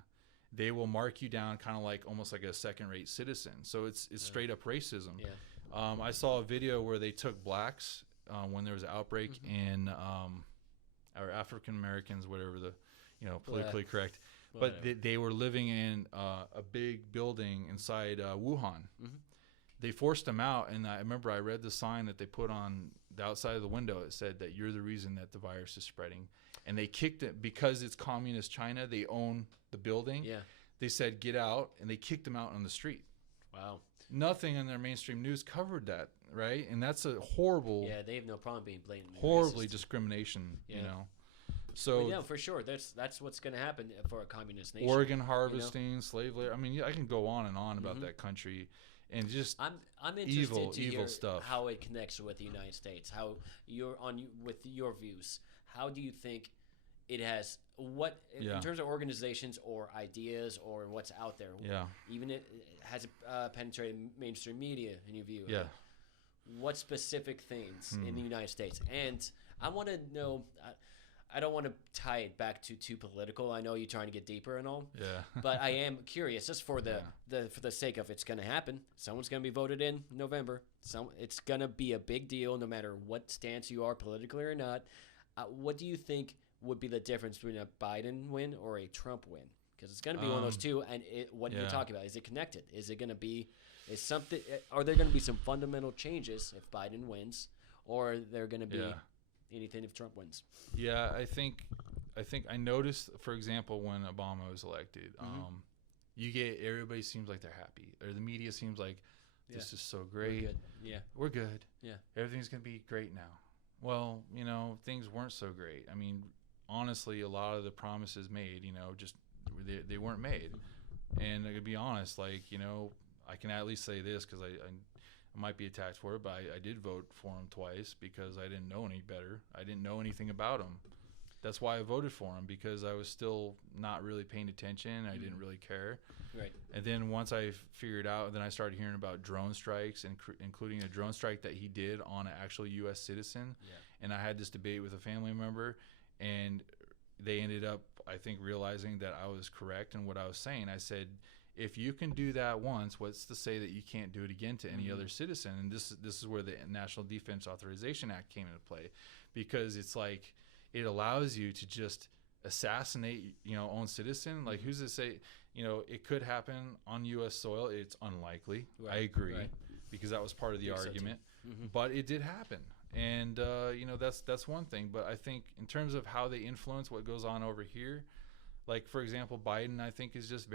They will mark you down kind of like almost like a second-rate citizen. So it's straight up racism. Yeah. I saw a video where they took blacks when there was an outbreak in or African Americans, whatever the politically correct. But they were living in a big building inside Wuhan. They forced them out, and I remember I read the sign that they put on the outside of the window. It said that you're the reason that the virus is spreading. And they kicked it because it's communist China. They own the building. Yeah. They said, get out, and they kicked them out on the street. Wow. Nothing in their mainstream news covered that, right? And that's a horrible. Yeah, they have no problem being blatant. Horribly discrimination, So yeah, for sure. That's what's going to happen for a communist nation. Organ harvesting, slave labor. I mean, I can go on and on about that country. And just I'm interested to hear stuff. How it connects with the United States. How with your views. How do you think it has in terms of organizations or ideas or what's out there? Yeah. Even it has penetrated mainstream media in your view. Yeah. What specific things in the United States? And I want to know. I don't want to tie it back to too political. I know you're trying to get deeper and all. Yeah. But I am curious, just for the sake of it's going to happen. Someone's going to be voted in November. It's going to be a big deal, no matter what stance you are politically or not. What do you think would be the difference between a Biden win or a Trump win? Because it's going to be one of those two. And what you're talking about, is it connected? Is it going to be Are there going to be some fundamental changes if Biden wins, or are there going to be anything if Trump wins? Yeah, I think I noticed, for example, when Obama was elected, you get everybody seems like they're happy, or the media seems like this is so great. We're good. We're good. Yeah, everything's gonna be great now. Well, things weren't so great. I mean, honestly, a lot of the promises made, just they weren't made. And to be honest, like, I can at least say this, because I might be attacked for it, but I did vote for him twice because I didn't know any better. I didn't know anything about him. That's why I voted for him, because I was still not really paying attention. I didn't really care. Right. And then once I figured out, then I started hearing about drone strikes, including a drone strike that he did on an actual U.S. citizen. Yeah. And I had this debate with a family member, and they ended up, I think, realizing that I was correct in what I was saying. I said, if you can do that once, what's to say that you can't do it again to any other citizen? And this is where the National Defense Authorization Act came into play, because it's like it allows you to just assassinate own citizen. Like, who's to say it could happen on U.S. soil? It's unlikely. Right. I agree, right. because that was part of the argument. But it did happen, and that's one thing. But I think in terms of how they influence what goes on over here, like, for example, Biden, I think, is just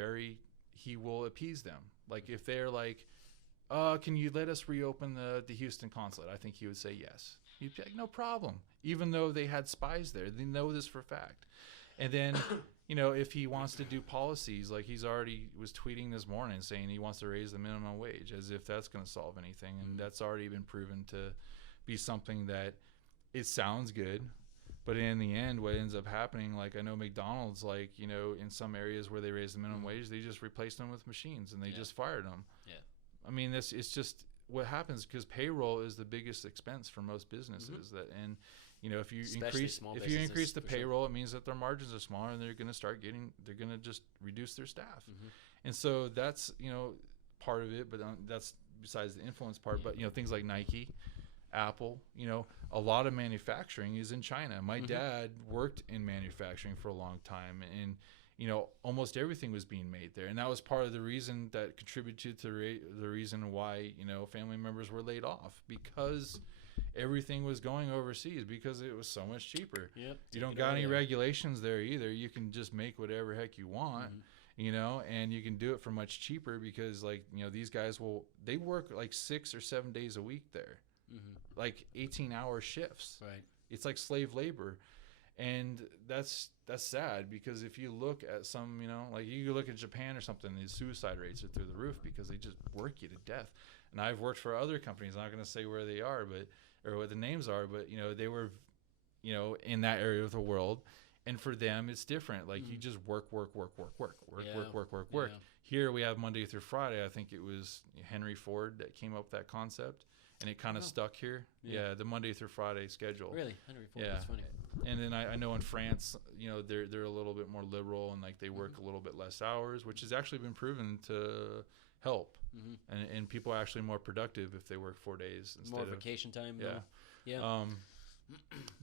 he will appease them. Like, if they're like, can you let us reopen the Houston consulate? I think he would say yes. He'd be like, no problem. Even though they had spies there, they know this for a fact. And then, if he wants to do policies, like he's already was tweeting this morning saying he wants to raise the minimum wage, as if that's going to solve anything. And that's already been proven to be something that it sounds good. But in the end, what ends up happening, like, I know McDonald's, like, in some areas where they raise the minimum wage, they just replaced them with machines, and they just fired them. Yeah. I mean, it's just what happens, because payroll is the biggest expense for most businesses. If you increase the payroll, it means that their margins are smaller, and they're going to just reduce their staff. And so that's, part of it, but that's besides the influence part. But, things like Nike, Apple, a lot of manufacturing is in China. My dad worked in manufacturing for a long time, and almost everything was being made there, and that was part of the reason that contributed to the reason why family members were laid off, because everything was going overseas, because it was so much cheaper. Yep, you don't got any regulations there either. You can just make whatever heck you want. And you can do it for much cheaper, because, like, these guys they work like 6 or 7 days a week there. Like 18-hour shifts. Right. It's like slave labor. And that's sad, because if you look at some, like you look at Japan or something, the suicide rates are through the roof, because they just work you to death. And I've worked for other companies. I'm not going to say where they are, or what the names are, but they were, in that area of the world. And for them, it's different. Like, you just work. Here we have Monday through Friday. I think it was Henry Ford that came up with that concept. And it kind of stuck here. Yeah, the Monday through Friday schedule. Really? Henry Ford, that's funny. And then I know in France, they're a little bit more liberal, and like they work a little bit less hours, which has actually been proven to help. And people are actually more productive if they work 4 days instead more vacation time. Yeah. Yeah.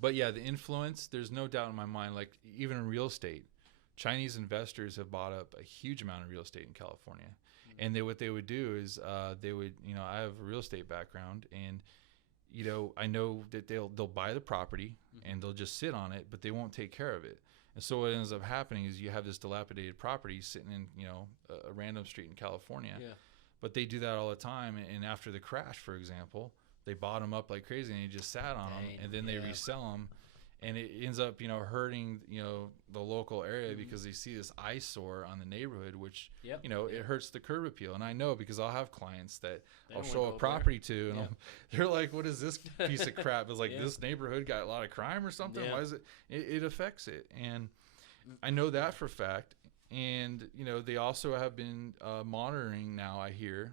But yeah, the influence, there's no doubt in my mind, like even in real estate, Chinese investors have bought up a huge amount of real estate in California. And what they would do is they would, I have a real estate background, and I know that they'll buy the property and they'll just sit on it, but they won't take care of it. And so what ends up happening is you have this dilapidated property sitting in a random street in California. Yeah. But they do that all the time. And after the crash, for example, they bought them up like crazy, and they just sat on them, and then they resell them. And it ends up, hurting, the local area, because they see this eyesore on the neighborhood, which, it hurts the curb appeal. And I know, because I'll have clients that I'll show a property to, and they're like, what is this piece of crap? It's like, this neighborhood got a lot of crime or something? Why is it? It affects it. And I know that for a fact. And, they also have been monitoring now, I hear,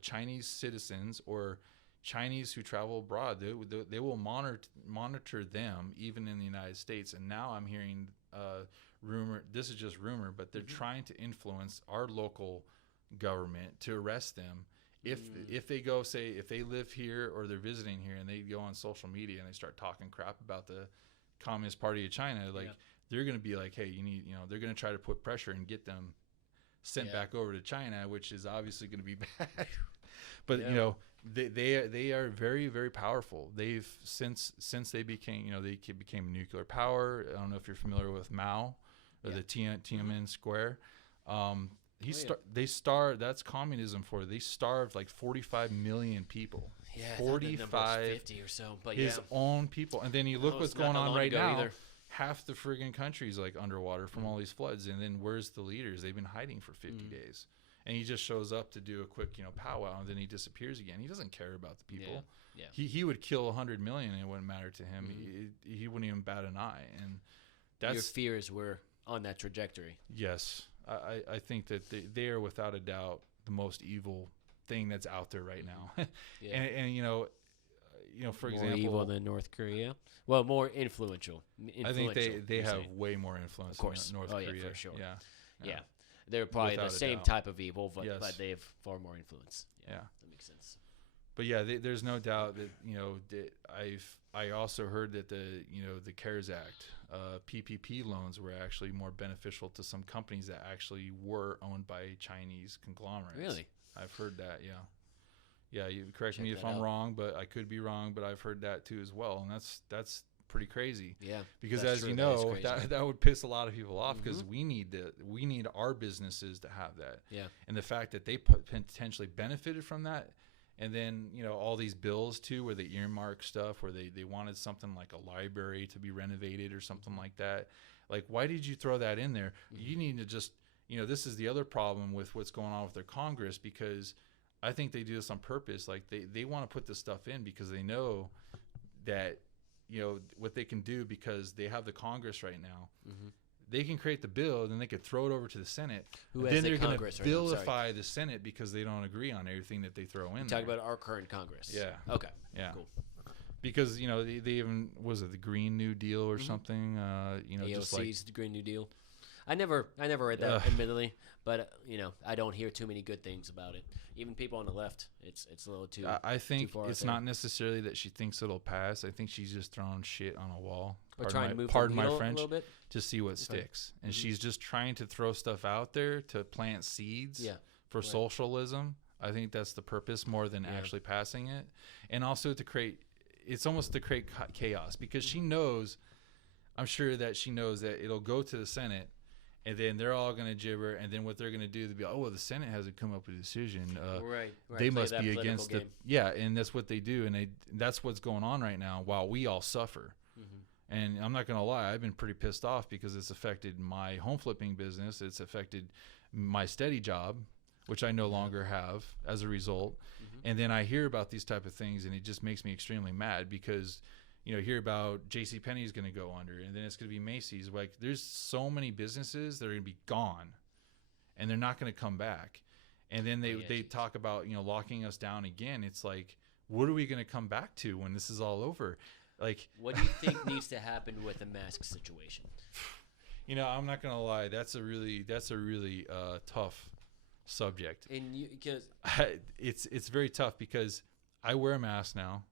Chinese citizens or Chinese who travel abroad, they will monitor them even in the United States. And now I'm hearing rumor. This is just rumor, but they're trying to influence our local government to arrest them if they go, say, if they live here or they're visiting here and they go on social media and they start talking crap about the Communist Party of China, like they're going to be like, hey, they're going to try to put pressure and get them sent back over to China, which is obviously going to be bad. But they are very, very powerful. They've since they became they became a nuclear power. I don't know if you're familiar with Mao or the Tiananmen Square. That's communism for you. They starved like 45 million people. Yeah, 45 50 or so, but his own people. And then you look what's going on right now. Either. Half the friggin' country's like underwater from all these floods. And then where's the leaders? They've been hiding for 50 days. And he just shows up to do a quick, powwow, and then he disappears again. He doesn't care about the people. Yeah. He would kill 100 million and it wouldn't matter to him. He wouldn't even bat an eye. And that's your fears were on that trajectory. Yes. I think that they are without a doubt the most evil thing that's out there right now. And for example, more evil than North Korea. Well, more influential. I think they have way more influence than North Korea. Yeah, for sure. Yeah. They're probably Without the a same doubt. type of evil, but they have far more influence. Yeah. That makes sense. But there's no doubt that that I also heard that the CARES Act, PPP loans were actually more beneficial to some companies that actually were owned by Chinese conglomerates. Really? I've heard that. Yeah. You correct me if I'm wrong, but I could be wrong. But I've heard that too as well, and that's pretty crazy. Yeah. Because as you know, that would piss a lot of people off because we need our businesses to have that. Yeah. And the fact that they potentially benefited from that. And then, all these bills, too, where they earmark stuff, where they wanted something like a library to be renovated or something like that. Like, why did you throw that in there? You need to just, this is the other problem with what's going on with their Congress, because I think they do this on purpose. Like, they want to put this stuff in because they know that, what they can do because they have the Congress right now. They can create the bill, then they could throw it over to the Senate. Then they're going to vilify the Senate because they don't agree on everything that they throw in. Talk about our current Congress. Yeah. Okay. Yeah. Cool. Because they even the Green New Deal or something? AOC's just like the Green New Deal. I never read that, admittedly, but I don't hear too many good things about it. Even people on the left, it's a little too. I think too far it's not necessarily that she thinks it'll pass. I think she's just throwing shit on a wall. We're trying to move pardon the needle my French, a little bit to see what sticks, and she's just trying to throw stuff out there to plant seeds for socialism. I think that's the purpose more than actually passing it, and also to create. It's almost to create chaos because she knows. I'm sure that she knows that it'll go to the Senate. And then they're all going to gibber, and then what they're going to do, they'll be, the Senate hasn't come up with a decision. Right. They must be against it. Yeah, and that's what they do, and that's what's going on right now while we all suffer. And I'm not going to lie, I've been pretty pissed off because it's affected my home flipping business. It's affected my steady job, which I no longer have as a result. And then I hear about these type of things, and it just makes me extremely mad because – hear about JCPenney's going to go under, and then it's going to be Macy's. Like, there's so many businesses that are going to be gone, and they're not going to come back. And then they talk about, locking us down again. It's like, what are we going to come back to when this is all over? Like, what do you think needs to happen with the mask situation? I'm not going to lie. That's a really tough subject. And because it's very tough because I wear a mask now.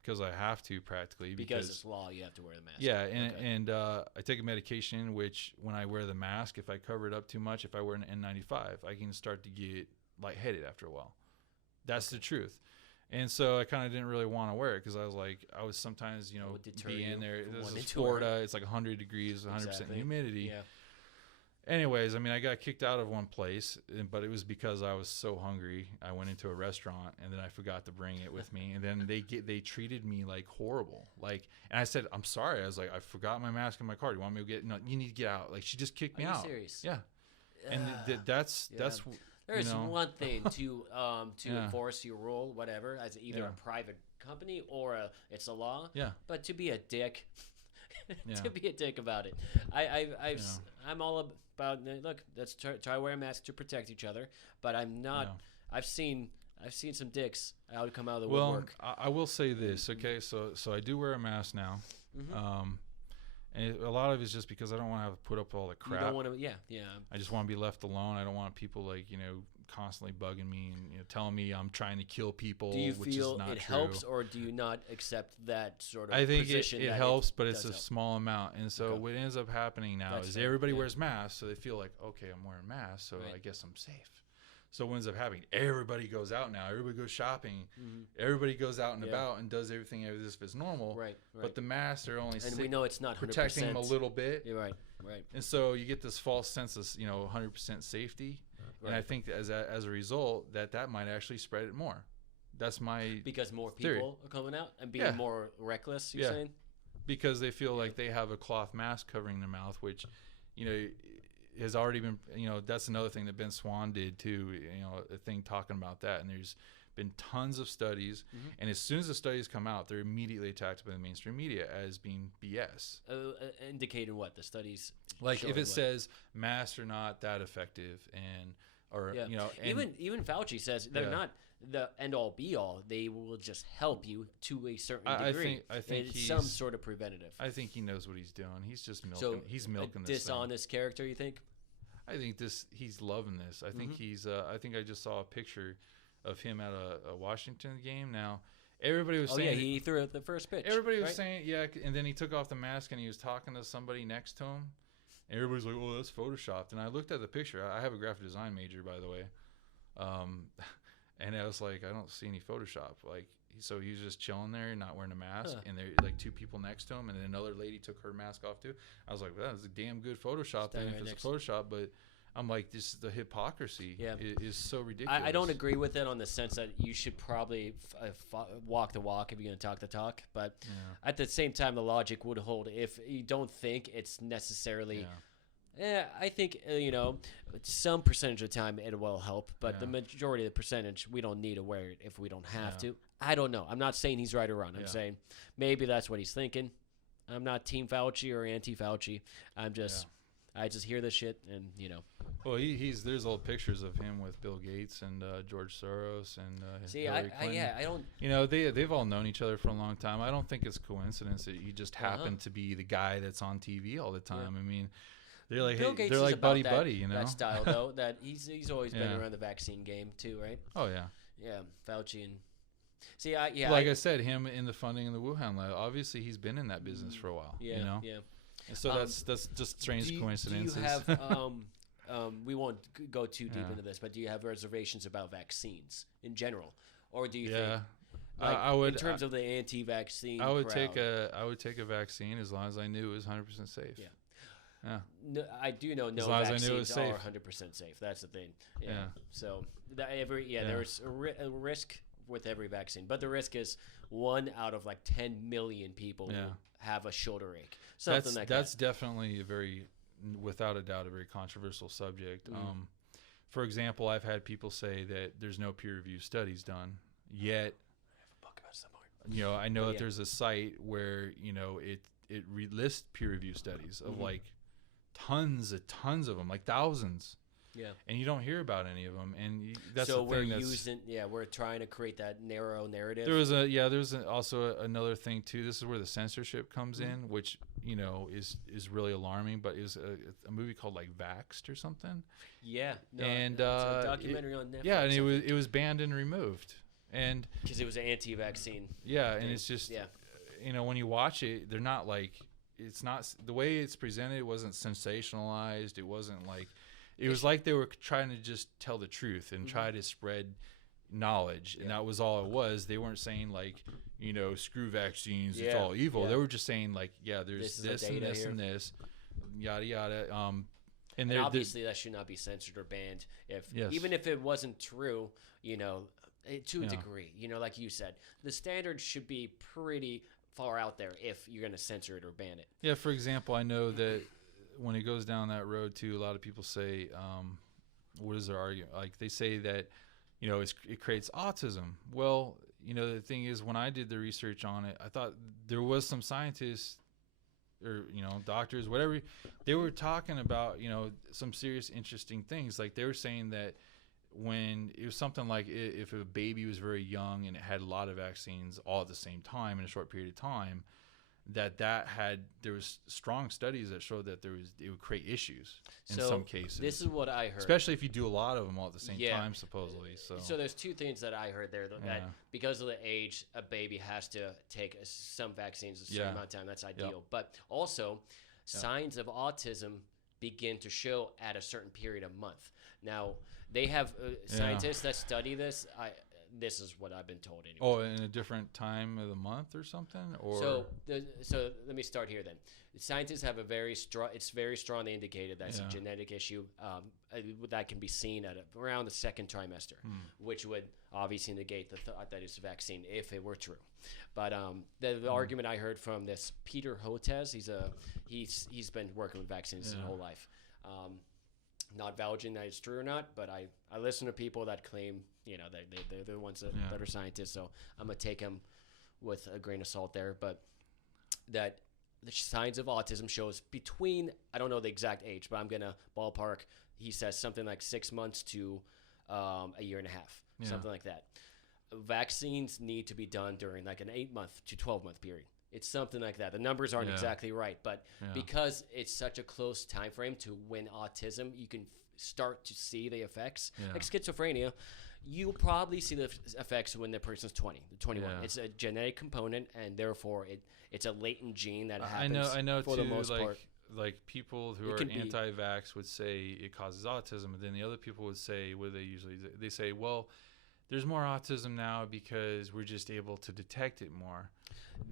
Because I have to practically. Because it's law, you have to wear the mask. Yeah, and I take a medication which when I wear the mask, if I cover it up too much, if I wear an N95, I can start to get lightheaded after a while. That's the truth. And so I kind of didn't really want to wear it because I was sometimes, be in there. This is Florida. It's like 100 degrees, 100% humidity. Yeah. Anyways, I got kicked out of one place, but it was because I was so hungry. I went into a restaurant, and then I forgot to bring it with me. And then they treated me like horrible. And I said, I'm sorry. I was like, I forgot my mask in my car. Do you want me to get? No, you need to get out. Like, she just kicked me out. Are you serious? Yeah. And that's. There's one thing to enforce your rule, whatever, as either a private company or it's a law. Yeah. But to be a dick. To be a dick about it. I'm all about, look, let's try to wear a mask to protect each other, but I'm not. I've seen I've seen some dicks out come out of the Well, woodwork. I will say this, okay? So I do wear a mask now. Mm-hmm. And a lot of it's just because I don't want to have to put up all the crap. You don't want to, yeah. I just want to be left alone. I don't want people like, constantly bugging me and telling me I'm trying to kill people. Do you which feel is not it true. helps, or do you not accept that sort of I think position? it helps, but it's a small amount. And so Okay. what ends up happening now That's is fair, everybody yeah. wears masks, so they feel like, okay, I'm wearing masks, so Right. I guess I'm safe. So what ends up happening, everybody goes out now. Everybody goes shopping. Mm-hmm. Everybody goes out and Yeah. about and does everything as if it's normal. Right. But the masks are only and we know it's not 100%. protecting them a little bit. You're right. And so you get this false sense of 100% safety. Right. And I think that as a result, that might actually spread it more. That's my Because more theory. people are coming out and being Yeah. more reckless, you're Yeah. saying? Because they feel like they have a cloth mask covering their mouth, which, has already been, that's another thing that Ben Swan did too, a thing talking about that. And there's been tons of studies. Mm-hmm. And as soon as the studies come out, they're immediately attacked by the mainstream media as being BS. Indicating what? The studies? Like showing if it what? says masks are not that effective Even Fauci says they're not the end all be all. They will just help you to a certain degree. I think it's he's some sort of preventative. I think he knows what he's doing. He's just milking. So he's milking a this thing. dishonest character, you think? I think he's loving this. I think he's. I think I just saw a picture of him at a Washington game. Now, everybody was saying he threw out the first pitch. Everybody was right? saying and then he took off the mask and he was talking to somebody next to him. And everybody's like, "Oh, that's photoshopped." And I looked at the picture. I have a graphic design major, by the way. And I was like, I don't see any Photoshop. So he was just chilling there, not wearing a mask, and there like two people next to him, and then another lady took her mask off too. I was like, well, that's a damn good Photoshop. Then if it's a Photoshop, but I'm like, this is the hypocrisy. Is so ridiculous. I don't agree with it on the sense that you should probably walk the walk if you're going to talk the talk. But at the same time, the logic would hold if you don't think it's necessarily. I think, some percentage of the time it will help, but the majority of the percentage, we don't need to wear it if we don't have to. I don't know. I'm not saying he's right or wrong. I'm saying maybe that's what he's thinking. I'm not Team Fauci or anti-Fauci. I just hear this shit and, Well, there's old pictures of him with Bill Gates and George Soros and Hillary Clinton. I don't. They've all known each other for a long time. I don't think it's coincidence that you just happen to be the guy that's on TV all the time. I mean, they're like Bill Gates they're is like about buddy, that style though. That he's always been around the vaccine game too, right? Oh yeah. Yeah, Fauci and I said, him in the funding in the Wuhan lab. Obviously, he's been in that business for a while. Yeah. And so that's just strange coincidences. Do you have? We won't go too deep into this, but do you have reservations about vaccines in general, or do you think? I would. In terms of the anti-vaccine, I would crowd, take a vaccine as long as I knew it was 100% safe. Yeah. Yeah. No, I do know no vaccines are 100% safe. That's the thing. Yeah. So there's a risk with every vaccine, but the risk is 1 out of like 10 million people will have a shoulder ache. That's definitely without a doubt, a very controversial subject. For example, I've had people say that there's no peer-reviewed studies done yet. I have a book about somewhere. I know that there's a site where it lists peer-reviewed studies of like tons of them, like thousands. Yeah. And you don't hear about any of them, and that's so the thing. We're trying to create that narrow narrative. There's also another thing too. This is where the censorship comes in, which is really alarming. But is a movie called like Vaxxed or something. Yeah. No, and it's a documentary on Netflix. Yeah, and it was banned and removed, and because it was an anti-vaccine. Yeah, and it's just when you watch it, they're not like, it's not the way it's presented. It wasn't sensationalized. It wasn't like. It was like they were trying to just tell the truth and try to spread knowledge, and that was all it was. They weren't saying like, screw vaccines, it's all evil. They were just saying like, there's this and this and this, yada yada. And obviously that should not be censored or banned. Even if it wasn't true, to a degree, like you said, the standards should be pretty far out there if you're going to censor it or ban it. Yeah, for example, I know that. When it goes down that road too, a lot of people say, what is their argument? Like they say that, it creates autism. Well, the thing is, when I did the research on it, I thought there was some scientists or, doctors, whatever, they were talking about, some serious, interesting things. Like they were saying that when it was something like if a baby was very young and it had a lot of vaccines all at the same time in a short period of time, there was strong studies that showed that it would create issues in some cases. This is what I heard. Especially if you do a lot of them all at the same time, supposedly. So there's two things that I heard there. That because of the age, a baby has to take some vaccines a certain amount of time. That's ideal. But also, signs of autism begin to show at a certain period of month. Now, they have scientists that study this. This is what I've been told anyway. Oh, in a different time of the month or something? Or so let me start here then. Scientists have it's very strongly indicated that's a genetic issue that can be seen at around the second trimester, which would obviously negate the thought that it's a vaccine if it were true. But the argument I heard from this Peter Hotez, he's been working with vaccines his whole life. Not vouching that it's true or not, but I listen to people that claim, they're the ones that are scientists, so I'm going to take them with a grain of salt there. But that the signs of autism shows between, I don't know the exact age, but I'm going to ballpark, he says something like 6 months to a year and a half, something like that. Vaccines need to be done during like an 8-month to 12-month period. It's something like that. The numbers aren't exactly right, but because it's such a close time frame to when autism, you can start to see the effects. Like schizophrenia, you'll probably see the effects when the person's 20, 21. It's a genetic component, and therefore it's a latent gene that happens. I know for too, the most part. Like people who are anti-vax would say it causes autism, and then the other people would say, they say, well, there's more autism now because we're just able to detect it more.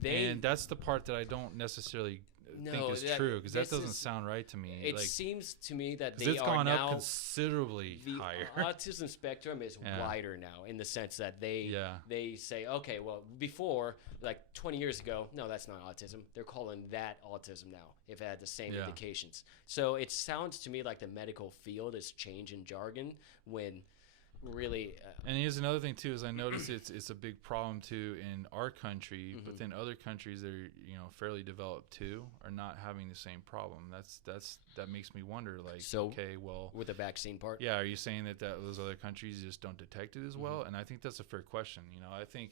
And that's the part that I don't necessarily think is true, because that doesn't sound right to me. It seems to me that it's gone up considerably higher. The autism spectrum is wider now, in the sense that they say, okay, well, before, like 20 years ago, no, that's not autism. They're calling that autism now, if it had the same indications. So it sounds to me like the medical field is changing jargon when really and here's another thing too, is I noticed it's a big problem too in our country, but then other countries that are fairly developed too are not having the same problem. That makes me wonder, like, okay, well, with the vaccine part, are you saying that those other countries just don't detect it as well? And I think that's a fair question. I think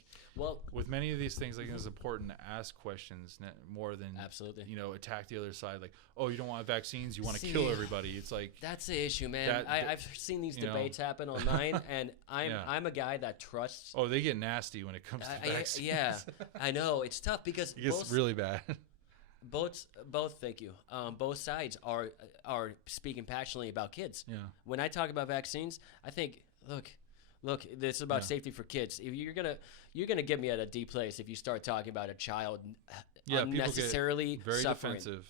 with many of these things, like, it's important to ask questions more than attack the other side, like, oh, you don't want vaccines, you want to kill everybody. It's like, that's the issue, man. I've seen these debates happen online, and I'm a guy that trusts. Oh, they get nasty when it comes to vaccines. I know, it's tough because it gets really bad. Both thank you. Both sides are speaking passionately about kids. Yeah. When I talk about vaccines, I think, look, this is about safety for kids. If you're gonna get me at a D place if you start talking about a child unnecessarily very suffering. Defensive.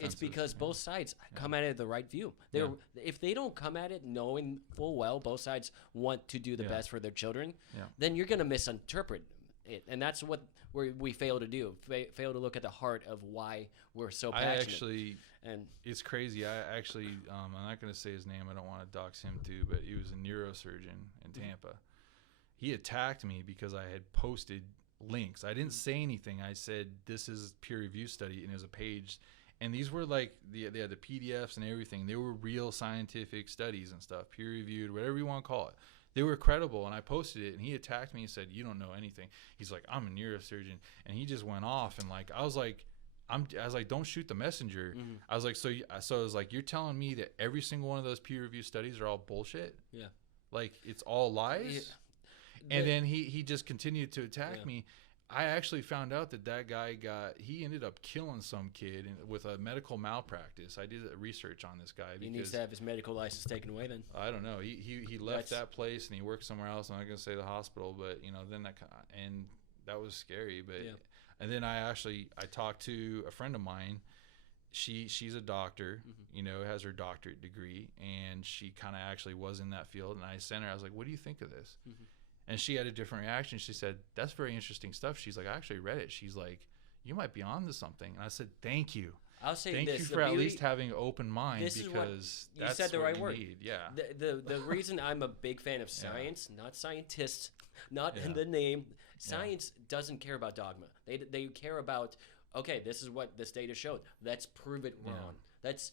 It's because both sides come at it the right view. If they don't come at it knowing full well both sides want to do the best for their children, then you're gonna misinterpret it, and that's what we fail to do. Fail to look at the heart of why we're so passionate. It's crazy. I'm not going to say his name. I don't want to dox him too, but he was a neurosurgeon in Tampa. He attacked me because I had posted links. I didn't say anything. I said, this is peer review study, and it was a page. And these were like, they had the PDFs and everything. They were real scientific studies and stuff, peer reviewed, whatever you want to call it. They were credible, and I posted it, and he attacked me and said, you don't know anything. He's like, I'm a neurosurgeon. And he just went off, and like, I was like, don't shoot the messenger. I was like, so I was like, you're telling me that every single one of those peer review studies are all bullshit? Yeah. Like, it's all lies? And then he just continued to attack me. I actually found out that guy he ended up killing some kid with a medical malpractice. I did research on this guy. He needs to have his medical license taken away then. I don't know. He left that place and he worked somewhere else. I'm not going to say the hospital, but then that was scary. But and then I talked to a friend of mine. She's a doctor, has her doctorate degree, and she kind of actually was in that field. And I sent her, I was like, what do you think of this? And she had a different reaction. She said, that's very interesting stuff. She's like, I actually read it. She's like, you might be on to something. And I said, thank you. I'll say thank you for at least having an open mind, because you said the right word. Need. Yeah. The reason I'm a big fan of science, not scientists, not in the name. Science doesn't care about dogma. They care about okay, this is what this data showed. Let's prove it wrong. That's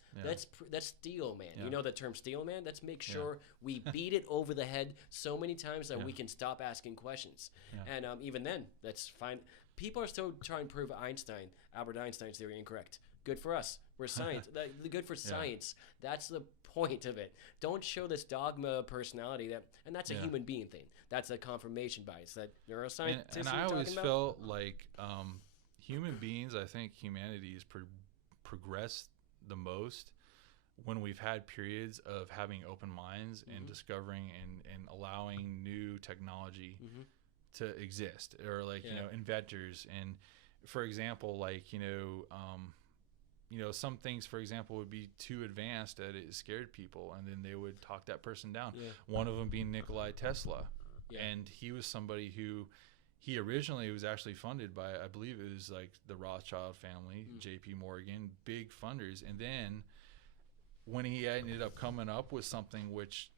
steel man. Yeah. You know the term steel man? Let's make sure we beat it over the head so many times that we can stop asking questions. Yeah. And even then, that's fine. People are still trying to prove Albert Einstein's theory incorrect. Good for us. We're science. Good for science. That's the point of it. Don't show this dogma personality and that's a human being thing. That's a confirmation bias that neuroscientists and are I always talking about. felt like human beings, I think humanity has progressed the most when we've had periods of having open minds and discovering and allowing new technology to exist, or like inventors. And for example, like some things, for example, would be too advanced that it scared people, and then they would talk that person down. One of them being Nikola Tesla. And he was somebody who he originally was actually funded by, I believe it was like the Rothschild family, J.P. Morgan, big funders. And then when he ended up coming up with something which,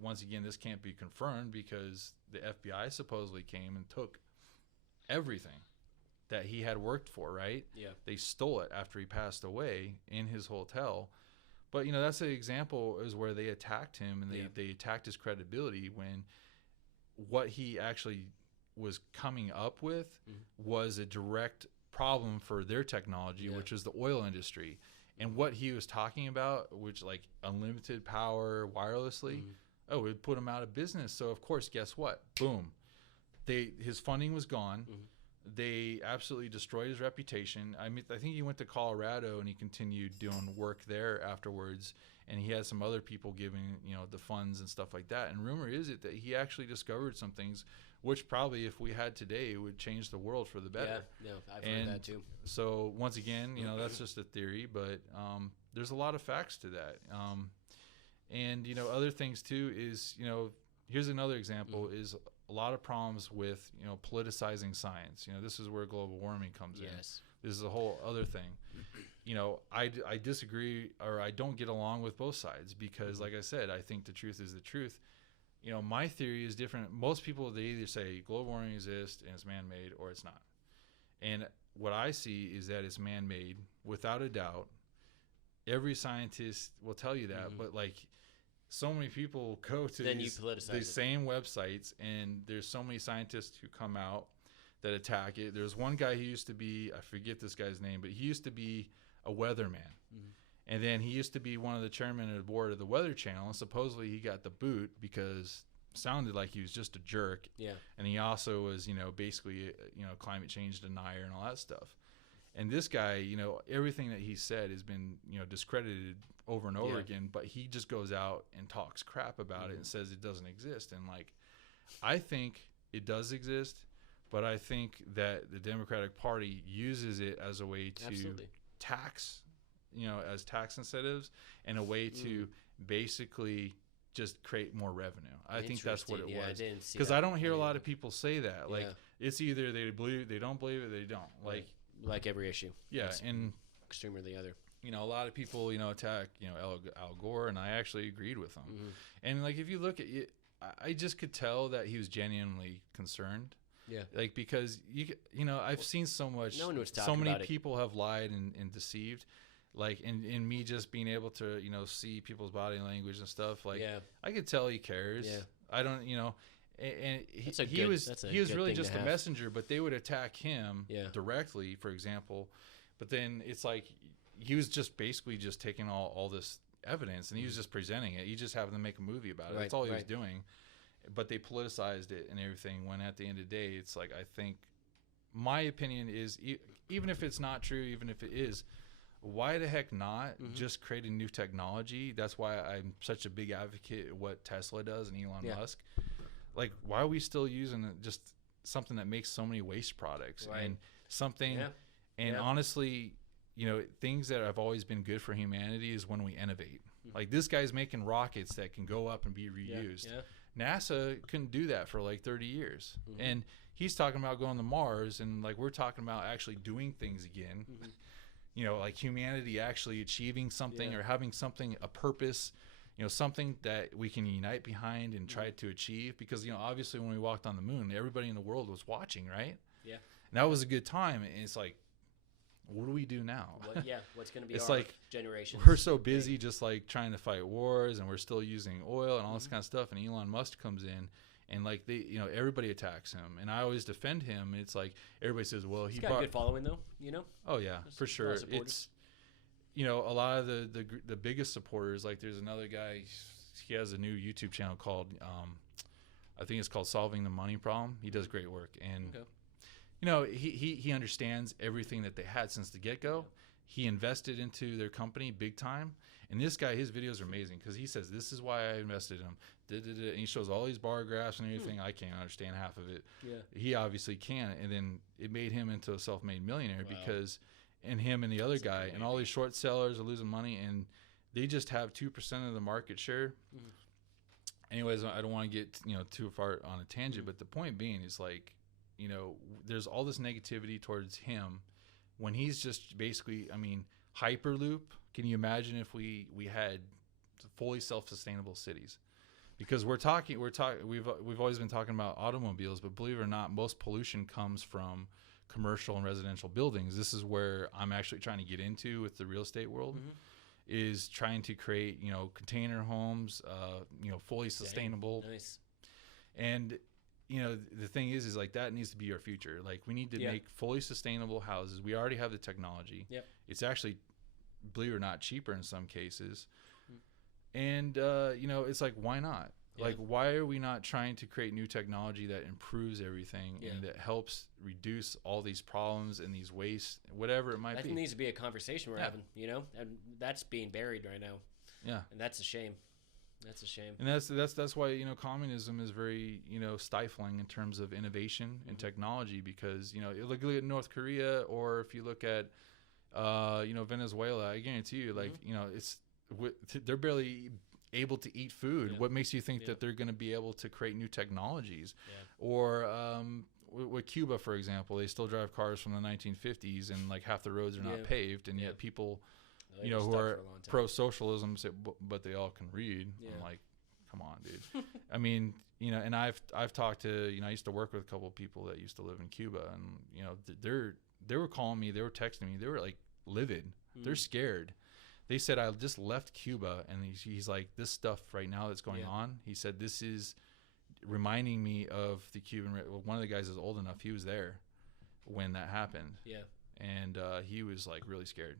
once again, this can't be confirmed because the FBI supposedly came and took everything that he had worked for, right? Yeah. They stole it after he passed away in his hotel. But, that's an example is where they attacked him, and they attacked his credibility when what he actually was coming up with was a direct problem for their technology, which is the oil industry. And what he was talking about, which like unlimited power wirelessly, it would put him out of business. So of course, guess what? Boom. His funding was gone. They absolutely destroyed his reputation. I think he went to Colorado and he continued doing work there afterwards. And he had some other people giving, the funds and stuff like that. And rumor is it that he actually discovered some things, which probably if we had today would change the world for the better. Yeah, I've heard that too. So once again, that's just a theory, but there's a lot of facts to that. And other things too is, here's another example is a lot of problems with, politicizing science. This is where global warming comes in. This is a whole other thing. I disagree, or I don't get along with both sides because, like I said, I think the truth is the truth. My theory is different. Most people, they either say global warming exists and it's man-made or it's not. And what I see is that it's man-made without a doubt. Every scientist will tell you that, but like so many people go to these same websites, and there's so many scientists who come out that attack it. There's one guy who used to be, I forget this guy's name, but he used to be a weatherman. And then he used to be one of the chairmen of the board of the Weather Channel, and supposedly he got the boot because it sounded like he was just a jerk. Yeah. And he also was, basically, climate change denier and all that stuff. And this guy, everything that he said has been, discredited over and over again, but he just goes out and talks crap about it and says it doesn't exist. And like, I think it does exist, but I think that the Democratic Party uses it as a way to tax, as tax incentives, and a way to basically just create more revenue. I think that's what it was. Because I don't hear a lot of people say that. Like, it's either they believe, they don't believe it, they don't. Like every issue. Yeah, it's and extreme or the other. A lot of people, attack, Al Gore, and I actually agreed with them. And like, if you look at it, I just could tell that he was genuinely concerned. Yeah. Like, because I've seen so much, so many people have lied and deceived. Like, in me just being able to, see people's body language and stuff. Like, I could tell he cares. Yeah. I don't, and he was really just a messenger, but they would attack him directly, for example. But then it's like, he was just basically just taking all this evidence and he was just presenting it. He just happened to make a movie about it. That's all he was doing. But they politicized it and everything, when at the end of the day, it's like, I think my opinion is, even if it's not true, even if it is, why the heck not just create a new technology? That's why I'm such a big advocate of what Tesla does and Elon Musk. Like, why are we still using just something that makes so many waste products and something, and honestly, things that have always been good for humanity is when we innovate. Like, this guy's making rockets that can go up and be reused. NASA couldn't do that for like 30 years. And he's talking about going to Mars, and like, we're talking about actually doing things again. Like humanity actually achieving something or having something, a purpose, something that we can unite behind and try to achieve. Because, obviously when we walked on the moon, everybody in the world was watching, right? Yeah. And that was a good time. And it's like, what do we do now? What's going to be It's our like generation? we're so busy just like trying to fight wars, and we're still using oil and all this kind of stuff. And Elon Musk comes in, and like everybody attacks him, and I always defend him. And it's like everybody says, well, He's got a good following though, Oh yeah, for sure. It's a lot of the biggest supporters. Like there's another guy, he has a new YouTube channel called I think it's called Solving the Money Problem. He does great work, and he understands everything that they had since the get-go. He invested into their company big time. And this guy, his videos are amazing because he says, this is why I invested in him. And he shows all these bar graphs and everything. I can't understand half of it. Yeah. He obviously can. And then it made him into a self-made millionaire because, and him and the other guy, and all these short sellers are losing money, and they just have 2% of the market share. Anyways, I don't want to get too far on a tangent, but the point being is like, there's all this negativity towards him when he's just basically, Hyperloop. Can you imagine if we had fully self-sustainable cities? Because we've always been talking about automobiles, but believe it or not, most pollution comes from commercial and residential buildings. This is where I'm actually trying to get into with the real estate world, is trying to create, container homes, fully sustainable. Nice. And the thing is like that needs to be our future. Like we need to make fully sustainable houses. We already have the technology. Yep. It's actually, believe it or not, cheaper in some cases. And it's like, why not? Like, why are we not trying to create new technology that improves everything and that helps reduce all these problems and these wastes, whatever it might be? I think needs to be a conversation we're having, and that's being buried right now. Yeah. And that's a shame. That's a shame. And that's why, communism is very, stifling in terms of innovation and technology, because, look at North Korea, or if you look at, Venezuela, I guarantee you, like, they're barely able to eat food. What makes you think that they're going to be able to create new technologies? Or with Cuba, for example, they still drive cars from the 1950s, and like half the roads are not paved, and yet people who are pro-socialism say, but they all can read. I'm like, come on, dude. And I've talked to, I used to work with a couple of people that used to live in Cuba, and they were calling me, they were texting me, they were like livid. They're scared. They said, I just left Cuba, and he's like, this stuff right now that's going on, he said, this is reminding me of the Cuban. One of the guys is old enough, he was there when that happened. Yeah. And he was like really scared.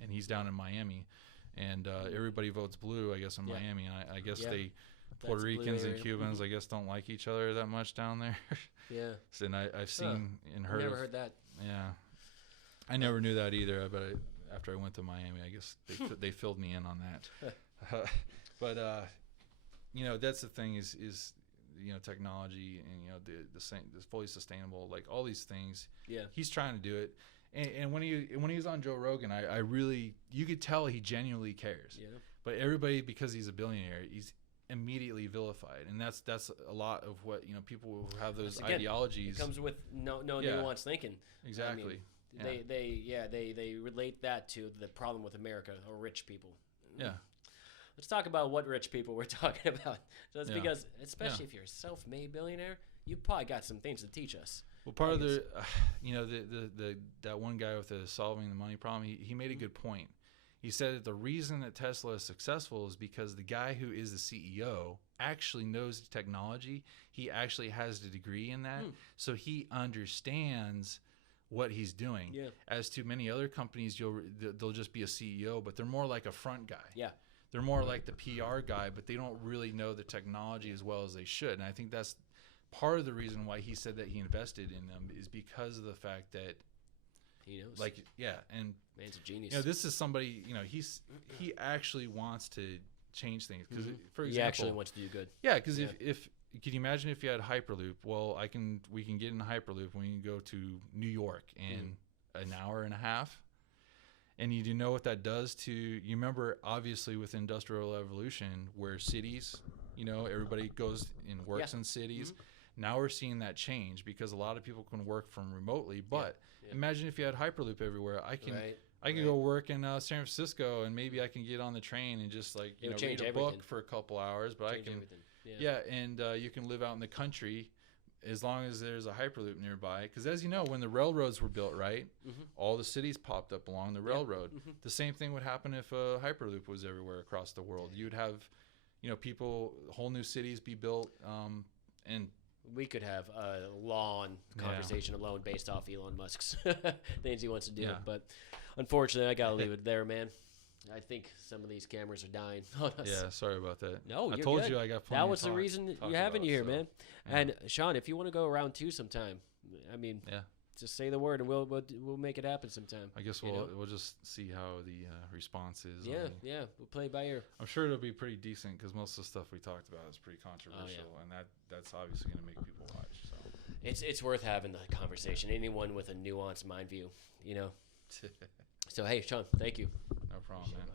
And he's down in Miami, and everybody votes blue, I guess, in Miami. And I guess Puerto Ricans and Cubans, I guess, don't like each other that much down there. So, and I've seen and heard. Never heard that. Yeah, I never knew that either. But after I went to Miami, I guess they filled me in on that. But that's the thing is technology and the fully sustainable, like all these things. Yeah, he's trying to do it. And when he was on Joe Rogan, I really, you could tell he genuinely cares. Yeah. But everybody, because he's a billionaire, he's immediately vilified, and that's a lot of what people who have those ideologies. It comes with no nuanced thinking. Exactly. They relate that to the problem with America or rich people. Yeah. Let's talk about what rich people we're talking about. So it's because, especially if you're a self-made billionaire, you probably got some things to teach us. Well, part of the that one guy with the solving the money problem, he made a good point. He said that the reason that Tesla is successful is because the guy who is the CEO actually knows the technology. He actually has a degree in that, so he understands what he's doing. Yeah. As to many other companies, they'll just be a CEO, but they're more like a front guy. Yeah. They're more like the PR guy, but they don't really know the technology as well as they should. And I think that's part of the reason why he said that he invested in them, is because of the fact that he knows. Like, and man's a genius. This is somebody, he actually wants to change things. Because, for example, he actually wants to do good. Yeah, because if can you imagine if you had Hyperloop? Well, we can get in Hyperloop and we can go to New York in an hour and a half. And you do know what that does to, you remember obviously with Industrial Revolution where cities, everybody goes and works in cities. Now we're seeing that change because a lot of people can work from remotely. But imagine if you had Hyperloop everywhere. I can go work in San Francisco, and maybe I can get on the train and just like read a book for a couple hours. But I can, and you can live out in the country as long as there's a hyperloop nearby, because as you know, when the railroads were built, right, all the cities popped up along the railroad. The same thing would happen if a hyperloop was everywhere across the world. You'd have, people, whole new cities be built, and we could have a long conversation alone based off Elon Musk's things he wants to do. Yeah. But unfortunately, I got to leave it there, man. I think some of these cameras are dying on us. yeah, sorry about that. No, I you're told good. you I got plenty That was to the talk reason you having about, you here, so, man. yeah. And Sean, if you want to go around too sometime, I mean, Yeah. just say the word and we'll make it happen sometime. I guess we'll just see how the response is. Yeah, we'll play it by ear. I'm sure it'll be pretty decent because most of the stuff we talked about is pretty controversial, and that's obviously going to make people watch. So It's worth having the conversation. Anyone with a nuanced mind view, So hey, Sean, thank you. no problem, man.